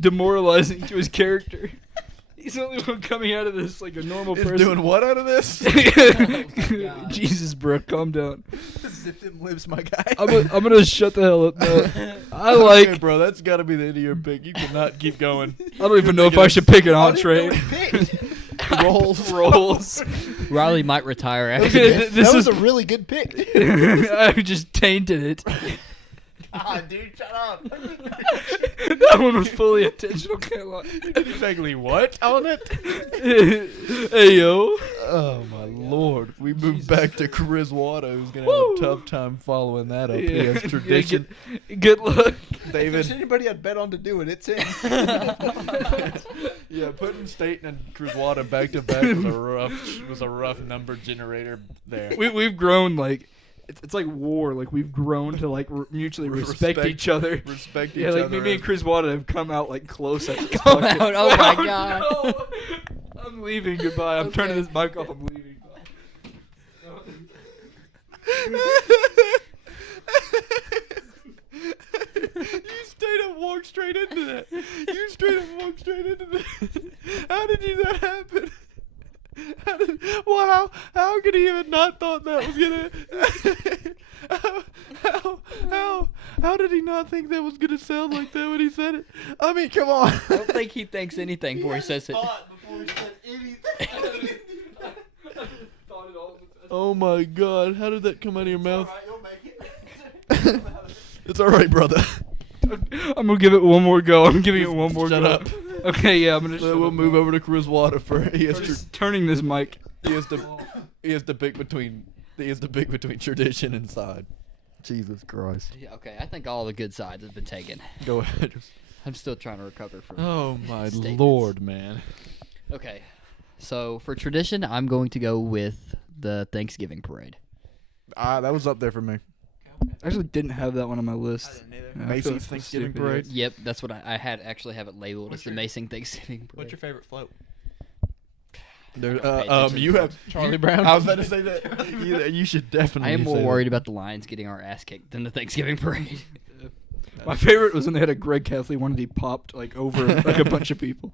demoralizing to his character. He's the only one coming out of this like a normal person. Doing what out of this? God. Jesus, bro, calm down. Zip them lips, my guy. I'm gonna shut the hell up now. I Okay, like. bro, that's got to be the end of your pick. You cannot keep going. I don't even know if I should pick an entree. Rolls. Riley might retire after Okay, this. That was a really good pick. I just tainted it. God, dude, shut up. That one was fully intentional. Can't lie. You did exactly what on it? Hey yo. Oh my lord. We moved back to Krzy, who's gonna Woo. have a tough time following that up. Yeah. He has tradition. Good luck. If there's David. anybody I'd bet on to do it, it's him. Yeah, putting Staton and Krzy back to back was a rough number generator there. We've grown like it's like war. Like we've grown to like mutually respect each other. Respect Yeah, each like other. me and Chris Water have come out like close at this Come podcast. out, oh my God. No. I'm leaving. Goodbye. I'm turning this mic off. I'm leaving. You straight up walked straight into that. You straight up walked straight into that. How did that happen? How could he even not thought that was gonna? How did he not think that was gonna sound like that when he said it? I mean, come on. I don't think he thinks anything before he says it. Before he said anything. Oh my God! How did that come out of your mouth? Alright, you'll make it. It's all right, brother. I'm gonna give it one more go. I'm giving it one more Shut go. up. Okay, yeah, I'm gonna. We'll move over to Krzy Water for he has Just turning this mic. he has to pick between tradition and side. Jesus Christ. Yeah, okay, I think all the good sides have been taken. Go ahead. I'm still trying to recover from. Oh my Statements. lord, man. Okay, so for tradition, I'm going to go with the Thanksgiving parade. That was up there for me. I actually didn't have that one on my list. I didn't either. Yeah, I Macy's feel so Thanksgiving stupid, parade? yeah. Yep, that's what I had actually have it labeled What's as the your- Mason Thanksgiving parade. What's your favorite float? There, pay attention you to have Charlie Brown? I was about to say that. You should definitely. I am more say worried about the Lions getting our ass kicked than the Thanksgiving parade. My favorite was when they had a Greg Kathleen one that he popped like over like a bunch of people.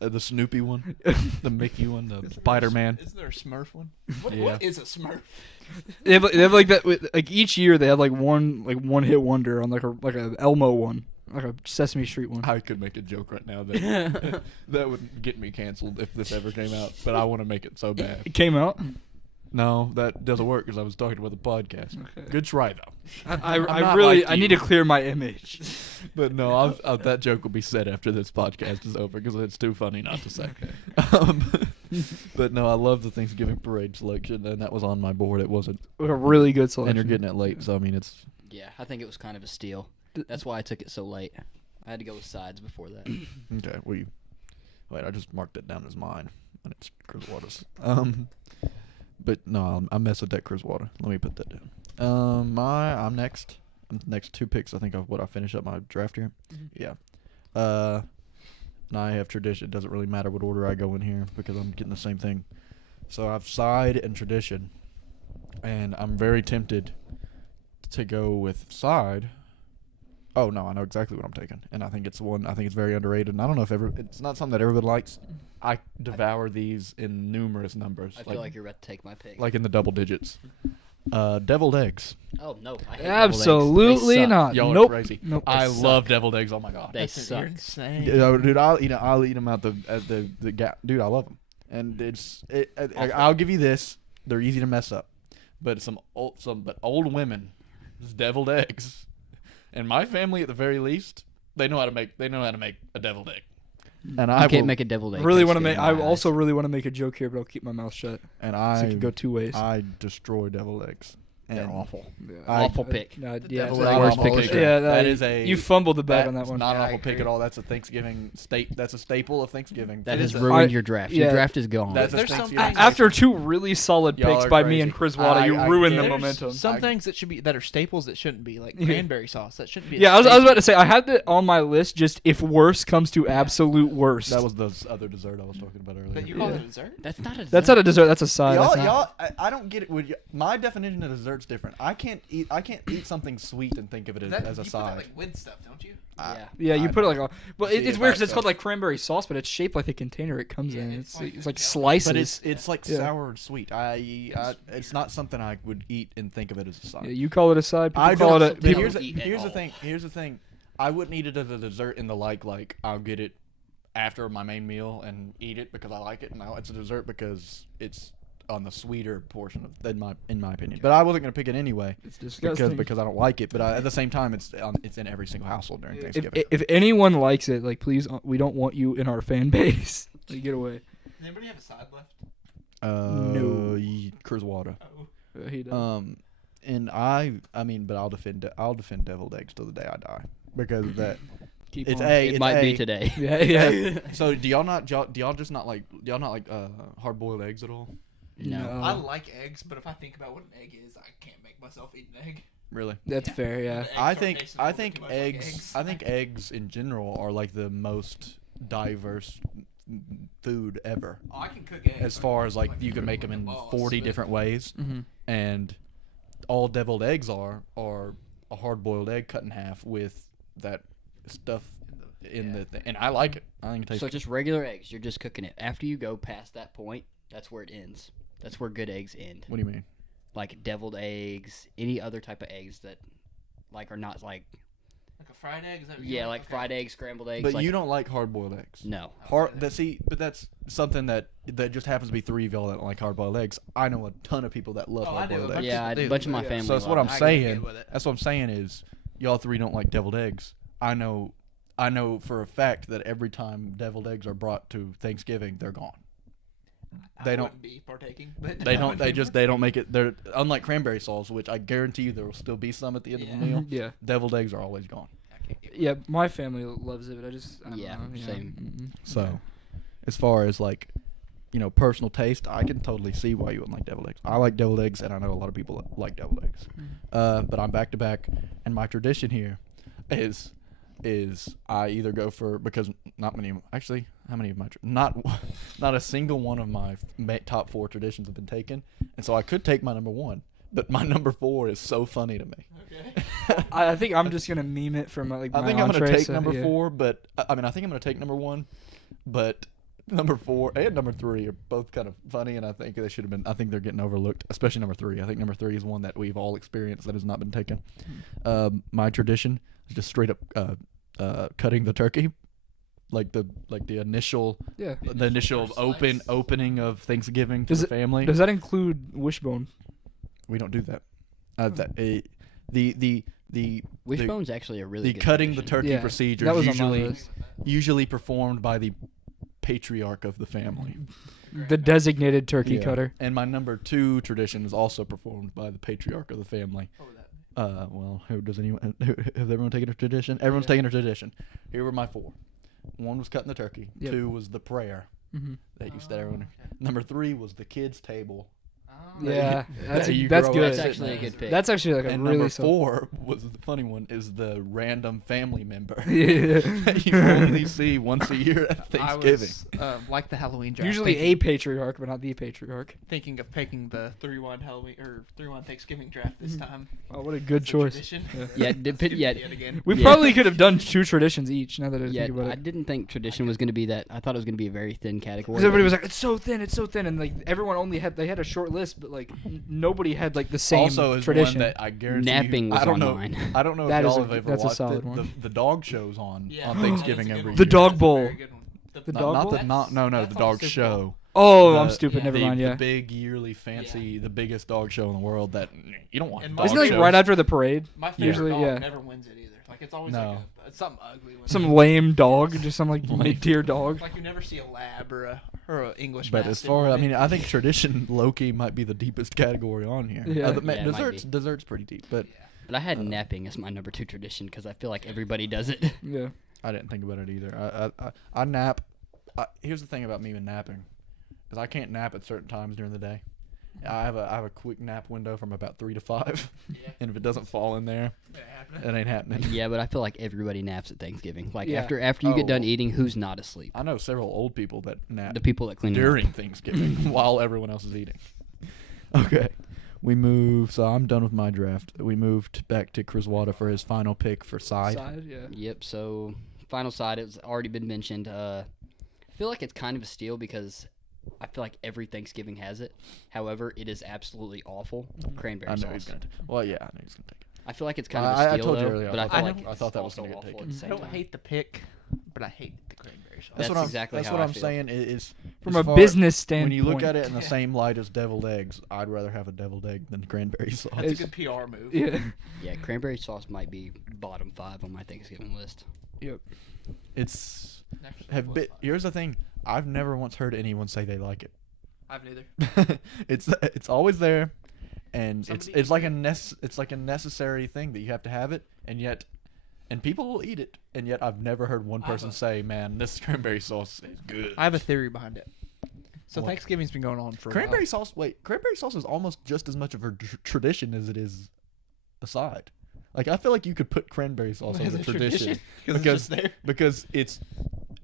The Snoopy one, the Mickey one, the Spider-Man. Isn't there a Smurf one? Yeah. What is a Smurf? They have like that. Like each year they have like one hit wonder on like a Elmo one, like a Sesame Street one. I could make a joke right now that that would get me canceled if this ever came out, but I want to make it so bad. It came out. No, that doesn't work because I was talking about the podcast. Okay. Good try though. I not really like I need you. to clear my image. But no, that joke will be said after this podcast is over because it's too funny not to say. But no, I love the Thanksgiving parade selection, and that was on my board. It wasn't, A really good and selection. you're getting it late, so I mean it's. Yeah, I think it was kind of a steal. That's why I took it so late. I had to go with sides before that. Okay, wait, I just marked it down as mine, and it's Krzy Water's. But no, I mess with that Krzy Water. Let me put that down. I'm next. Next two picks. I think of what I finish up my draft here. Yeah. Now I have tradition. It doesn't really matter what order I go in here because I'm getting the same thing. So I have side and tradition, and I'm very tempted to go with side Oh no, I know exactly what I'm taking, and I think it's one. I think it's very underrated. And I don't know if it's not something that everybody likes. I devour these in numerous numbers. I feel like you're about to take my pick. like in the double digits. Deviled eggs. Oh no, I hate Absolutely deviled eggs. not. Y'all Nope. are crazy. Nope. I They love suck. deviled eggs. Oh my god. They You're suck. insane. Dude, I'll eat them out the gap. Dude, I love them, and I'll give you this: they're easy to mess up, but some old women, just deviled eggs, and my family at the very least, they know how to make a deviled egg, and I You can't will- make a deviled egg. Really taste want to good make. in I my also eyes. really want to make a joke here, but I'll keep my mouth shut. and So it can go two ways. I destroy deviled eggs. They're And awful. Awful pick. No, The yeah, deviled it's egg like- worst pick bullshit. of the Yeah, That is you fumbled the bag on that That's one. not an Yeah, I awful pick agree. at all. That's a Thanksgiving That's a staple of Thanksgiving. That It has is ruined I- your draft. yeah. Your draft is gone. That's a There's some Thanksgiving things- After two really solid Y'all picks are by me and crazy. Chris Wada, you I ruined get the it. momentum. Some things that are staples that shouldn't be, like Yeah. cranberry sauce. That shouldn't be. a Yeah, I was staple. about to say I had that on my list. Just if worst comes to absolute worst. That was the other dessert I was talking about earlier. But you call Yeah. it a dessert? That's not a. That's not a dessert. That's a side. Y'all, That's not- I don't get it. My definition of dessert's different. I can't eat something sweet and think of it as a you put side. that, like with stuff, don't you? Yeah. Yeah, you I put it know. like, but See, it's if weird I because it's called felt- like cranberry sauce, but it's shaped like the container it comes Yeah, in. it's It's like- like yeah. slices. But it's like Yeah. sour and sweet. It's not something I would eat and think of it as a side. Yeah, you call it a side. People I call don't. it. but People, here's don't eat at here's the all. thing. Here's the thing. I wouldn't eat it as a dessert in the like I'll get it after my main meal and eat it because I like it. No, it's a dessert because it's on the sweeter portion of in my opinion. But I wasn't gonna pick it anyway it's disgusting. because I don't like it. But at the same time, it's in every single household during if, Thanksgiving. if anyone likes it, like please, we don't want you in our fan base. Like, get away. Does anybody have a side left? No. Krzy water. Oh. He does. And but I'll defend deviled eggs till the day I die because of that. Keep It's on. A. It It's might be A. today. Yeah, yeah. So do y'all not like hard boiled eggs at all? No. I like eggs, but if I think about what an egg is, I can't make myself eat an egg. Really? That's Yeah. fair. Yeah. The eggs I start think tasting a little bit eggs. too much like eggs. I think eggs in general are like the most diverse food ever. Oh, I can cook eggs. As far as like you can make them in 40 different ways, and all deviled eggs are a hard boiled egg cut in half with that stuff in the thing. And I like it. I think it tastes So just regular eggs. You're just cooking it. After you go past that point, that's where it ends. That's where good eggs end. What do you mean? Like deviled eggs, any other type of eggs that like are not like Like a fried egg? Is that what you yeah, want? like Okay. fried eggs, scrambled eggs. But like, you don't like hard boiled eggs. No. But that's something that just happens to be three of y'all that don't like hard boiled eggs. I know a ton of people that love Oh, I hard do. boiled A eggs. Yeah, a Dude, bunch of my yeah. family. So that's what love I'm it. I can get saying. with it. That's what I'm saying is y'all three don't like deviled eggs. I know for a fact that every time deviled eggs are brought to Thanksgiving, they're gone. They I don't- wouldn't be partaking, but They don't. They don't make it. They're unlike cranberry sauce, which I guarantee you there will still be some at the end of the Yeah. meal. Yeah. Deviled eggs are always gone. I can't get Yeah. My family loves it, but I don't Yeah, know, same. Mm-mm. So, as far as like, personal taste, I can totally see why you wouldn't like deviled eggs. I like deviled eggs, and I know a lot of people that like deviled eggs. But I'm back to back, and my tradition here is I either go for because not many actually how many of my not a single one of my top 4 traditions have been taken, and so I could take my number 1, but my number 4 is so funny to me. Okay. I think I'm just gonna meme it from like my I think I'm gonna entree, take so, number yeah. 4, but I think I'm gonna take number 1, but number 4 and number 3 are both kind of funny, and I think they should have been. I think they're getting overlooked, especially number 3. I think number 3 is one that we've all experienced that has not been taken. My tradition is just straight up cutting the turkey, like the initial Yeah. the initial slice. opening of Thanksgiving to Does the it- family. Does that include wishbone? We don't do that. The Wishbone's actually a really the good cutting the tradition. turkey Yeah, procedure that is was on my usually list. usually performed by the patriarch of the family. The designated turkey Yeah. cutter. And my number 2 tradition is also performed by the patriarch of the family. What would that be? Well, has everyone taken a tradition? Everyone's taking a tradition. Here were my 4. 1 was cutting the turkey. Yep. 2 was the prayer Mm-hmm. that you said everyone. Number 3 was the kids' table. Oh, Yeah, that's you that's grow good. up That's sitting actually a there. good pick. That's actually like a And really number solid. 4 was the funny one is the random family member Yeah. that you only see once a year at I Thanksgiving. was like the Halloween draft. Usually a patriarch, but not the patriarch. thinking of picking the Threewind Halloween or Threewind Thanksgiving Draft this time. Oh, what a good As a choice. tradition. Yeah, Yet again. We Yeah. probably could have done 2 traditions each. Now that I Yeah, think about I it. didn't think tradition was going to be that. I thought it was going to be a very thin category. Because everybody was like, it's so thin, and like everyone only had a short list, but like nobody had like the same Also is tradition. one that I guarantee Napping you, was I don't on know. mine. I don't know if That is y'all a- have ever that's a watched solid it, one. the dog shows on Yeah, Thanksgiving that is a good every one. The year. dog That's a bowl. very good one. The Not- dog not bowl? the not no no That's the on dog Super show. Bowl. Oh, The- I'm stupid. Never the, mind. Yeah. The big yearly fancy, the biggest dog show in the world. That you don't want. And dog Isn't it like shows. right after the parade? My favorite Usually, dog yeah. never wins it either. Like it's always No. like it's something ugly. Some lame dog, just some like mid-tier dog. Like you never see a lab or a English. But as Mastiff far, I win mean, it. I think tradition low-key might be the deepest category on here. Yeah. The Yeah, it might be. desserts pretty deep, but But I had napping as my number 2 tradition because I feel like everybody does it. Yeah. I didn't think about it either. I nap. Here's the thing about me with napping, is I can't nap at certain times during the day. I have a quick nap window from about 3 to 5, Yeah. and if it doesn't fall in there, It happened. it ain't happening. Yeah, but I feel like everybody naps at Thanksgiving. Like Yeah. after you get done Oh. eating, who's not asleep? I know several old people that nap The people that clean it during up. Thanksgiving while everyone else is eating. Okay. We move, so I'm done with my draft. We moved back to Krzy for his final pick for side. Yeah. Yep. So final side, it's already been mentioned. I feel like it's kind of a steal because I feel like every Thanksgiving has it. However, it is absolutely awful. Cranberry I know sauce. he's gonna. Well, yeah, I know he's gonna take it. I feel like it's kind of a I steal told you though, earlier, but I I thought- feel like I thought that was also gonna get awful taken. at the I same don't time. hate the pick, but I hate the cranberry sauce. That's what I'm, exactly that's how what I I'm feel. saying. Is From as a far- business standpoint. when you look at it in the Yeah. same light as deviled eggs, I'd rather have a deviled egg than cranberry sauce. That's a It's- good PR move. Yeah. Yeah, cranberry sauce might be bottom 5 on my Thanksgiving list. Yep. It's Next was fun. here's the thing. I've never once heard anyone say they like it. I've neither. it's always there, and Somebody it's like a necessary thing that you have to have it, and people will eat it, and yet I've never heard one person say, "Man, this cranberry sauce is good." I have a theory behind it. So What? Thanksgiving's been going on for a Cranberry while. sauce. Wait, cranberry sauce is almost just as much of a tradition as it is a side. Like I feel like you could put cranberry sauce As as a a tradition because it's just there. because it's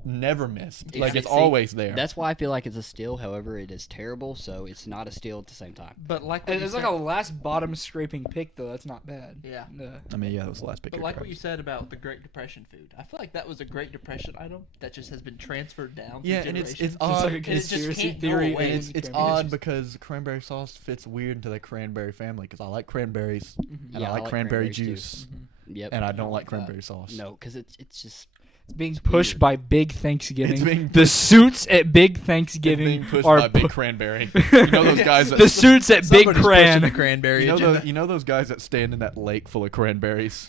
never missed. Yeah, Like it's see, always there. That's why I feel like it's a steal. However, it is terrible, so it's not a steal at the same time. But like what you It's like said, a last bottom scraping pick though. That's not bad. yeah. I mean, yeah, that was the last pick. But of like what you Travis. said about the Great Depression food, I feel like that was a Great Depression item that just has been transferred down. through Yeah, and it's generations. odd. like a And it just conspiracy can't go theory. away. And and it's cranberry odd sauce. because cranberry sauce fits weird into the cranberry family because I like cranberries and Yeah, I like cranberry cranberries, too. juice Yep. and I don't like cranberry sauce. No, because it's just It's being It's pushed weird. by Big Thanksgiving. It's being The suits at Big It's Thanksgiving being pushed are by Big pu- Cranberry. You know those guys that the suits at Big Somebody's pushing the Cran. cranberry. you know those guys that stand in that lake full of cranberries.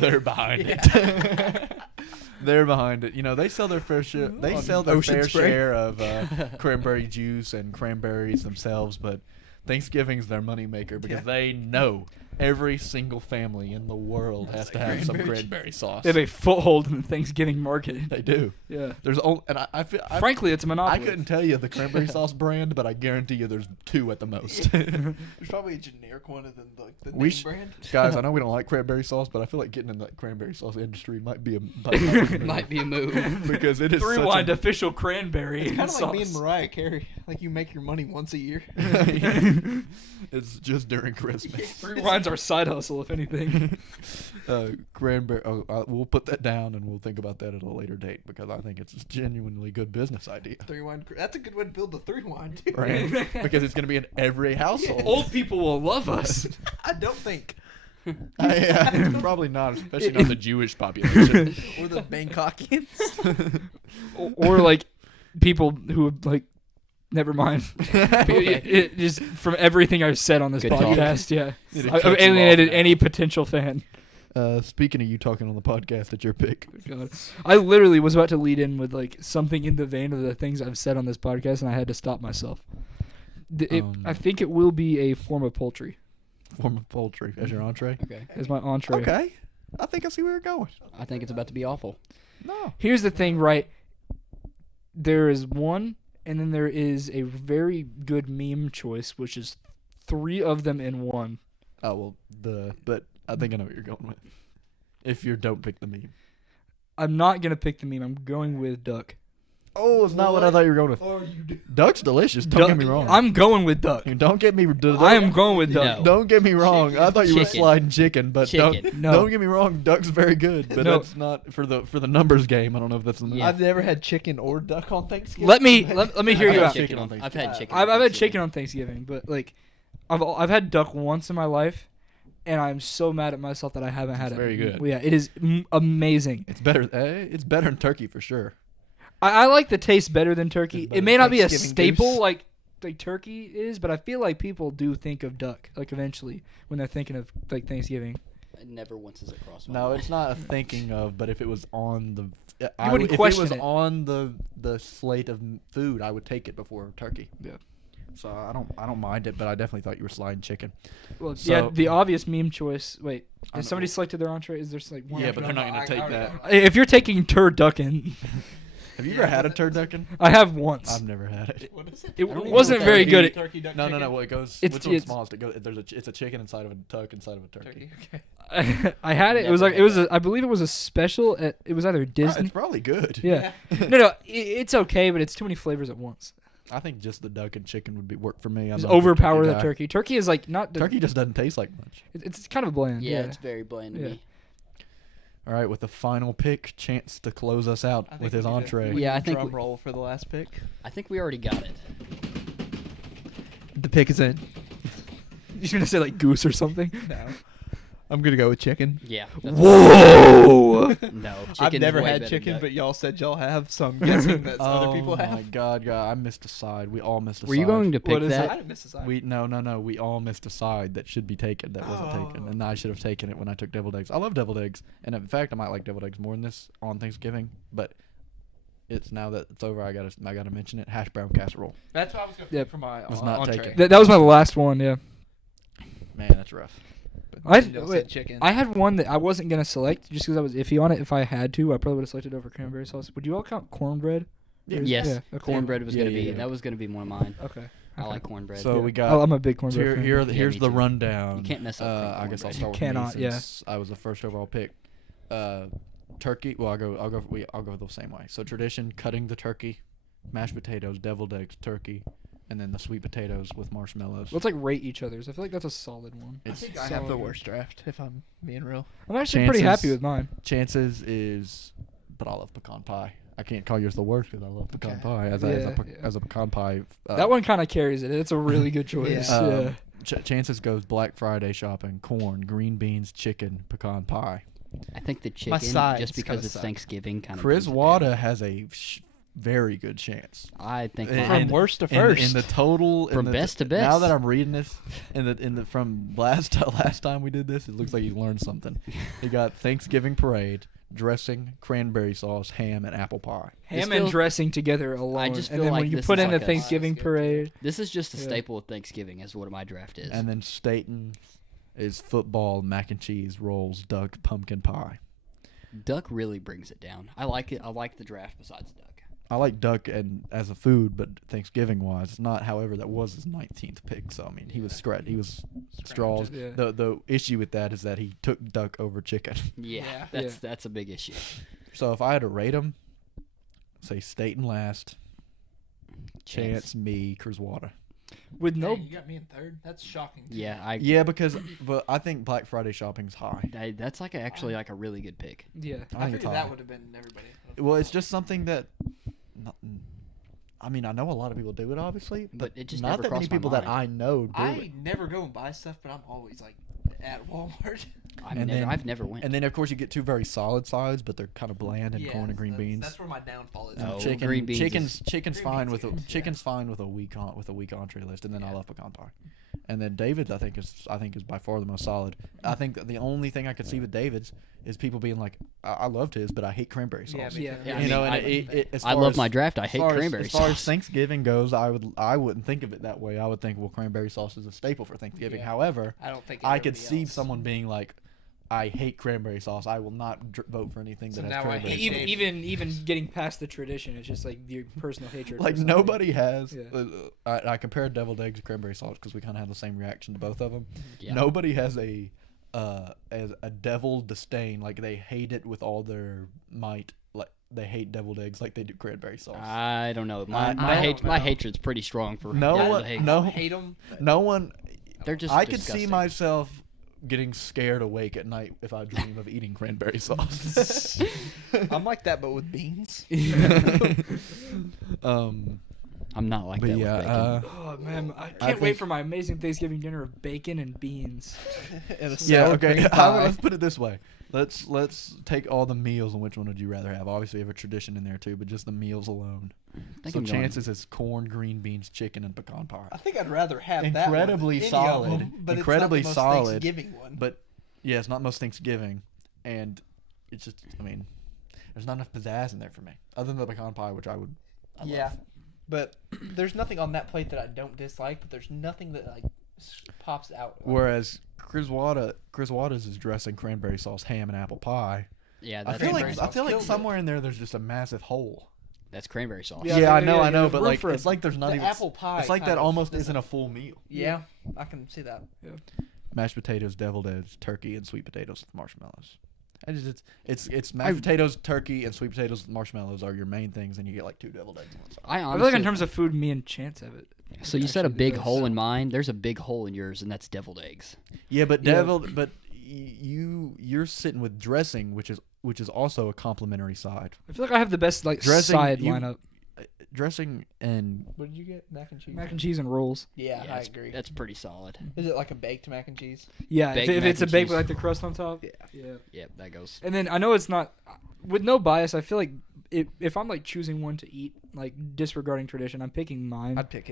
They're behind it. They're behind it. You know, they sell their fair share. They On sell their Ocean fair Spray. share of cranberry juice and cranberries themselves, but Thanksgiving's their moneymaker because Yeah. they know every single family in the world has to have some cranberry cranberry sauce. They have a foothold in the Thanksgiving market. They do. Yeah. There's only, and I feel. Frankly, it's a I monopoly. couldn't tell you the cranberry sauce brand, but I guarantee you there's 2 at the most. There's probably a generic one and then the We name sh- brand. Guys, I know we don't like cranberry sauce, but I feel like getting in the cranberry sauce industry might be a might be a move. because it is Threewind such a, official cranberry It's kind of sauce. like me and Mariah Carey. Like you make your money once a year. It's just during Christmas. Threewind's our side hustle, if anything. Cranberry. We'll put that down and we'll think about that at a later date because I think it's a genuinely good business idea. Three-wine. That's a good way to build the three-wine, too. Right? Because it's going to be in every household. Old people will love us. I don't think. Probably not, especially not the Jewish population. Or the Bangkokians. or like people who would like. Never mind. It just from everything I've said on this Good talk. podcast, yeah, Need to I've cut you alienated off now. any potential fan. Speaking of you talking on the podcast, it's your pick. God. I literally was about to lead in with like something in the vein of the things I've said on this podcast, and I had to stop myself. I think it will be a form of poultry Form of poultry as your entree. Okay. as my entree. Okay. I think I see where you're going. I think it's about to be awful. No. Here's the thing, right? There is one, and then there is a very good meme choice, which is 3 of them in one. Oh well, but I think I know what you're going with. If you don't pick the meme. I'm not gonna pick the meme. I'm going with duck. Oh, it's not what I thought you were going with. Or you do. Duck's delicious. Don't get me wrong. I'm going with duck. Don't get me. I am going with duck. No. Don't get me wrong. I thought you were Chicken. sliding chicken, but Chicken. No. don't get me wrong. Duck's very good, but No. that's not for the numbers game. I don't know if that's the Yeah. I've never had chicken or duck on Thanksgiving. Let me hear I've you had out. chicken Chicken on I've had chicken. I've on had Thanksgiving. chicken on Thanksgiving, but like, I've had duck once in my life, and I'm so mad at myself that I haven't had It's it. very good. Yeah, it is amazing. It's better. It's better than turkey for sure. I like the taste better than turkey. It's It better may than not be a Thanksgiving staple goose. like turkey is, but I feel like people do think of duck like eventually when they're thinking of like Thanksgiving. It never once has it crossed my No, mind. it's not a thinking of, but if it was on the, wouldn't if question it was it. on the slate of food, I would take it before turkey. Yeah. So I don't mind it, but I definitely thought you were sliding chicken. Well, So- yeah, the obvious meme choice. Wait, I has know. somebody selected their entree? Is there like one? Yeah, but they're not gonna take that. If you're taking turducken, Have you ever had a turducken? I have once. I've never had it. What is it? It I don't even wasn't know what very that good. is. Turkey, duck, No. chicken? Well, it goes. It's- Which one's it's- smallest? It goes. It's a chicken inside of a duck inside of a turkey. Okay. I had it. It was Never like had that. I believe it was a special. It was either Disney. It's probably good. Yeah. No, it's okay, but it's too many flavors at once. I think just the duck and chicken would be work for me. I'm Just not a big overpower the guy. turkey. Turkey is like not. Turkey just doesn't taste like much. It's kind of bland. Yeah, Yeah. it's very bland to Yeah. me. All right, with the final pick, Chance to close us out I think with we his need a- entree. we Yeah, need I a think drum we- roll for the last pick. I think we already got it. The pick is in. You're gonna say like goose or something? No. I'm gonna go with chicken. Yeah. Whoa! No. I've chicken's never way had better chicken, than but duck. y'all said y'all have, so I'm guessing that other people Oh my have. God, I missed a side. We all missed a Were side. you going to pick What is I that? didn't miss a side. We no. We all missed a side that should be taken that wasn't taken, and I should have taken it when I took deviled eggs. I love deviled eggs, and in fact, I might like deviled eggs more than this on Thanksgiving. But it's now that it's over, I gotta mention it. Hash brown casserole. That's what I was going to Yep. pick for my Was not entree. taken. That was my last one. Yeah. Man, that's rough. But y'all said wait, chicken. I had one that I wasn't gonna select just because I was iffy on it. If I had to, I probably would have selected over cranberry sauce. Would you all count cornbread? Yeah. Yes. Yeah, okay. Cornbread was gonna be. Yeah. That was gonna be one of mine. Okay. I like cornbread. So Yeah. we got. I'm a big cornbread Here, fan. here's me the too. rundown. You can't mess up I guess I'll cornbread. start with Cannot, me yeah. since I was the first overall pick. Turkey. Well, I'll go the same way. So tradition: cutting the turkey, mashed potatoes, deviled eggs, turkey, and then the sweet potatoes with marshmallows. Let's like rate each other's. I feel like that's a solid one. I It's think I have the worst draft, if I'm being real. I'm actually pretty Chances- happy with mine. Chances is, but I love pecan pie. I can't call yours the worst because I love pecan Okay. pie as a pecan pie. That one kind of carries it. It's a really good choice. Yeah. Yeah. Chances goes Black Friday shopping: corn, green beans, chicken, pecan pie. I think the My chicken, side's just because gotta it's suck. Thanksgiving, kind of. Chris Wada has a very good chance. I think And- mine- From worst to In first. the total, From best to best. Now that I'm reading this, from last time we did this, it looks like you learned something. You got Thanksgiving parade, dressing, cranberry sauce, ham, and apple pie. Ham feels- and dressing together alone. just and feel then like when you this put is in like the a- Thanksgiving parade. This is just a Yeah. staple of Thanksgiving, is what my draft is. And then Staton is football, mac and cheese, rolls, duck, pumpkin pie. Duck really brings it down. I like it. I like the draft besides duck. I like duck and as a food, but Thanksgiving wise, it's not. However, that was his 19th pick, so I mean, he was straws. Yeah. The issue with that is that he took duck over chicken. Yeah, Yeah. that's a big issue. So if I had to rate him, say Staton last, Chance, me, Krzy. With no. Dang, you got me in third? That's shocking. to me. Yeah, Yeah, but I think Black Friday shopping's high. that's like actually like a really good pick. Yeah. I I think it's figured high. that would have been everybody. Well, it's just something that. I mean, I know a lot of people do it, obviously, But it just not never that many crossed my people that mind. I know do it. I never go and buy stuff, but I'm always like at Walmart. I've never went. And then of course you get two very solid sides, but they're kind of bland and Yeah, corn and green beans. That's where my downfall is. And Oh, chicken, green beans chicken's green fine beans with a good, yeah. chicken's fine with a weak entree list, and then I Yeah. love pecan pie. And then David's I think is by far the most solid. I think that the only thing I could see with David's is people being like, I loved his, but I hate cranberry sauce. me Yeah. too. Yeah, You I know, mean, and as I far love as- my draft. I as hate far as- cranberry as far as sauce. Thanksgiving goes, I wouldn't think of it that way. I would think, well, cranberry sauce is a staple for Thanksgiving. Yeah. However, I don't think I could everybody see else. someone being like, I hate cranberry sauce. I will not vote for anything So that has now I cranberry hate sauce. Even getting past the tradition, it's just like your personal hatred. Like for something. nobody has. Yeah. I compared deviled eggs to cranberry sauce because we kind of have the same reaction to both of them. Yeah. Nobody has as a devil disdain. Like they hate it with all their might. Like they hate deviled eggs like they do cranberry sauce. I don't know. I don't My know. hatred's pretty strong for No deviled one- eggs. no- I hate them. No one. They're just. I could see disgusting. myself getting scared awake at night if I dream of eating cranberry sauce. I'm like that, but with beans. I'm not like But that yeah, with bacon. Oh man, I I can't wait think- for my amazing Thanksgiving dinner of bacon and beans. And a yeah. sour Okay. cream pie. Let's put it this way. Let's take all the meals and which one would you rather have? Obviously, we have a tradition in there too, but just the meals alone. I think So I'm going- chances is corn, green beans, chicken, and pecan pie. I think I'd rather have Incredibly that one than any of solid. them, but Incredibly it's not the solid. most Thanksgiving one. But yeah, it's not most Thanksgiving, and it's just there's not enough pizzazz in there for me. Other than the pecan pie, which I love. But there's nothing on that plate that I don't dislike. But there's nothing that like pops out. Whereas Krzwada's is dressing cranberry sauce, ham, and apple pie. Yeah, I that's feel cranberry like sauce. killed it. somewhere in there there's just a massive hole. That's cranberry sauce. Yeah, Yeah, I yeah, know, yeah, but room like for it's like there's not the even apple pie. It's like kind that of almost doesn't- isn't a full meal. Yeah, I can see that. Mashed potatoes, deviled eggs, turkey, and sweet potatoes with marshmallows. And it's mashed potatoes, turkey, and sweet potatoes with marshmallows are your main things, and you get like 2 deviled eggs. On one side. I I honestly. feel like in terms of food, me and Chance have it. so you said a Actually, big the hole best. in mine. There's a big hole in yours, and that's deviled eggs. Yeah, but Yeah. you're sitting with dressing, which is also a complimentary side. I feel like I have the best like Dressing, side you- lineup: Dressing and What did you get? Mac and cheese. mac and cheese and rolls. Yeah, I that's, agree. That's pretty solid. Is it like a baked mac and cheese? Yeah, Baked if mac it's a and baked cheese. with like the crust on top. Yeah. Yeah. Yep, that goes. And then I know it's not with no bias. I feel like if I'm like choosing one to eat, like disregarding tradition, I'm picking mine. I'd pick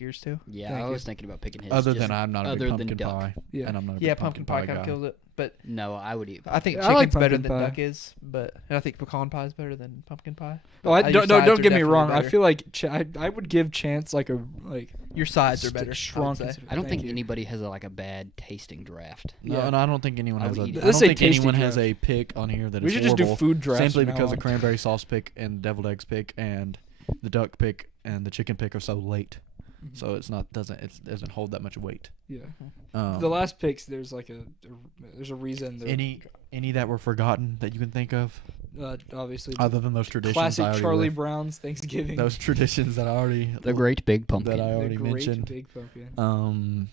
yours too. Yeah, Thank I you. was thinking about picking his. other just than I'm not a other big than pumpkin duck. pie, Yeah. and I'm not a Yeah, big pumpkin pie kind guy. of kills it. But No, I would eat. I think I like chicken's better pumpkin than pie. duck is. And I think pecan pie is better than pumpkin pie. Oh, I, Your don't sides don't are get me definitely wrong. I better. feel like I would give Chance like Your sides are st- better. strong I would say. consideration. I don't Thank think you. anybody has like a bad tasting draft. No, Yeah. and I don't think anyone I has would a. eat it. I Let's don't say think tasty anyone has draft. a pick on here that We is should just do horrible, food drafts simply from now because the on. cranberry sauce pick and deviled eggs pick and the duck pick and the chicken pick are so late, so it doesn't hold that much weight. Yeah. Um, The last picks, there's like there's a reason. they're, any that were forgotten that you can think of, obviously other than those traditions. classic I already Charlie lived- Brown's Thanksgiving. Those traditions that I already The Great Big Pumpkin. that I the already great mentioned. big pumpkin.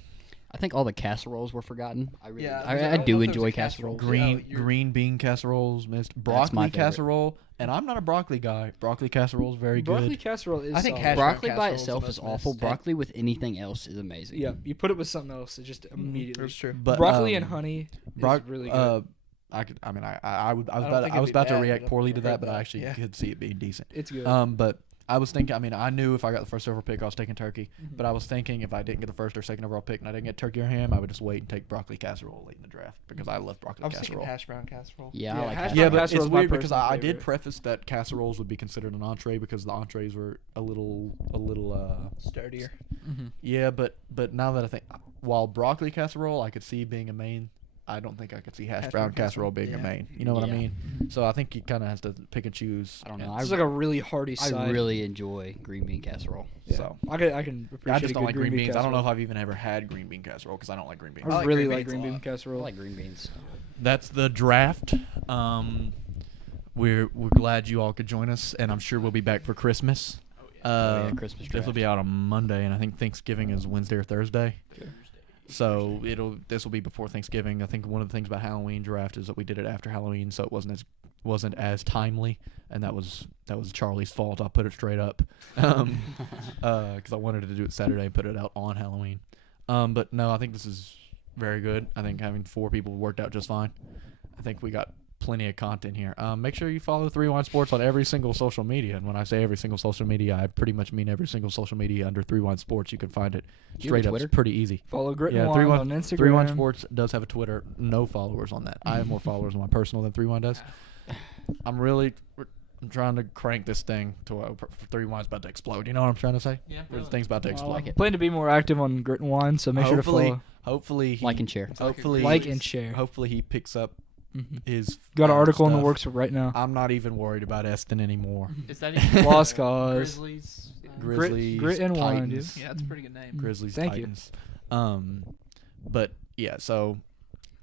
I think all the casseroles were forgotten. I really, Yeah, I don't know do if there was enjoy a casserole. casseroles. Green bean casseroles, missed my broccoli favorite. casserole, and I'm not a broccoli guy. Broccoli casserole is very Broccoli good. casserole is. I think solid. hash brown Broccoli by casserole is the itself most is awful. missed. Broccoli with anything else is amazing. Yeah, you put it with something else, it just immediately. That's true. But Broccoli and honey Brock, is really good. I was I don't about think I was it'd be about to bad, react but poorly I've to heard that, but I that, actually yeah. could see it being decent. It's good. But I was thinking. I mean, I knew if I got the first overall pick, I was taking turkey. Mhm. But I was thinking if I didn't get the first or second overall pick and I didn't get turkey or ham, I would just wait and take broccoli casserole late in the draft because I love broccoli I was thinking casserole. hash brown casserole. Yeah, Yeah, I like hash that. brown Yeah, but casserole it's is my weird because personal I did favorite. preface that casseroles would be considered an entree because the entrees were a little Sturdier. yeah, but now that I think, while broccoli casserole I could see being a main, I don't think I could see hash brown casserole being a yeah. main. You know what I Yeah. mean? So I think he kind of has to pick and choose. I don't know. It's like a really hearty I side. really enjoy green bean casserole. Yeah. So I can appreciate I just a don't good like green beans. I don't know if casserole. I've even ever had green bean casserole because I don't like green beans. I, I like really green like beans a green bean lot. I casserole. like green beans. That's the draft. We're glad you all could join us, and I'm sure we'll be back for Christmas. Yeah, Christmas This will draft. be out on Monday, and I think Thanksgiving is Wednesday or Thursday. Okay. So this will be before Thanksgiving. I think one of the things about Halloween draft is that we did it after Halloween, so it wasn't as timely, and that was Charlie's fault. I'll put it straight up, because I wanted to do it Saturday and put it out on Halloween. But no, I think this is very good. I think having 4 people worked out just fine. I think we got plenty of content here. Make sure you follow Threewind Sports on every single social media, and when I say every single social media, I pretty much mean every single social media under Threewind Sports. You can find it Do you have straight a up. It's Twitter? pretty easy. Follow Grit Yeah, and Wine on Instagram. Threewind Sports does have a Twitter. No followers on that. I have more followers on my personal than Threewind does. I'm trying to crank this thing to Threewind's about to explode. You know what I'm trying to say? Yeah. This thing's about to explode. like it. Plan to be more active on Grit and Wine, so make sure to follow. Hopefully, he, Like and share. Hopefully, Like and share. Hopefully, he picks up his Got an bad article in the stuff. works right now. I'm not even worried about Eston anymore. Is that even Lost cause. Grizzlies? Grizzlies, Grit and wine, dude. Titans. Yeah, that's a pretty good name. Grizzlies, Thank you. Titans. But yeah, so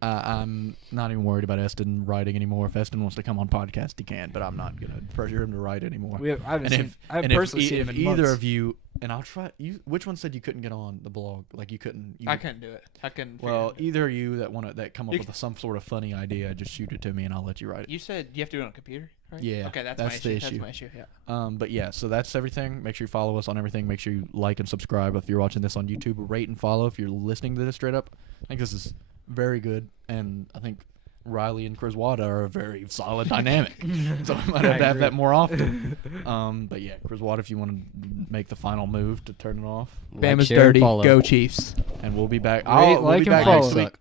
I'm not even worried about Eston writing anymore. If Eston wants to come on podcast, he can, but I'm not gonna pressure him to write anymore. I haven't And seen. I haven't if personally seen him in either months. of you, and I'll try. Which one said you couldn't get on the blog? Like you couldn't. I couldn't do it. I couldn't. figure Well, it out. either of you that come up You with some sort of funny idea, just shoot it to me and I'll let you write it. You said you have to do it on a computer, right? Yeah, Okay, that's that's my the issue. issue. That's my issue. Yeah. But yeah, so that's everything. Make sure you follow us on everything. Make sure you like and subscribe if you're watching this on YouTube. Rate and follow if you're listening to this straight up. I think this is very good, and I think Riley and Criswada are a very solid dynamic. So we might have to have that more often. But yeah, Criswada, if you want to make the final move to turn it off, Like, Bama's share, and dirty. follow. Go Chiefs. and we'll be back. Rate, we'll like, be and back follow. next week.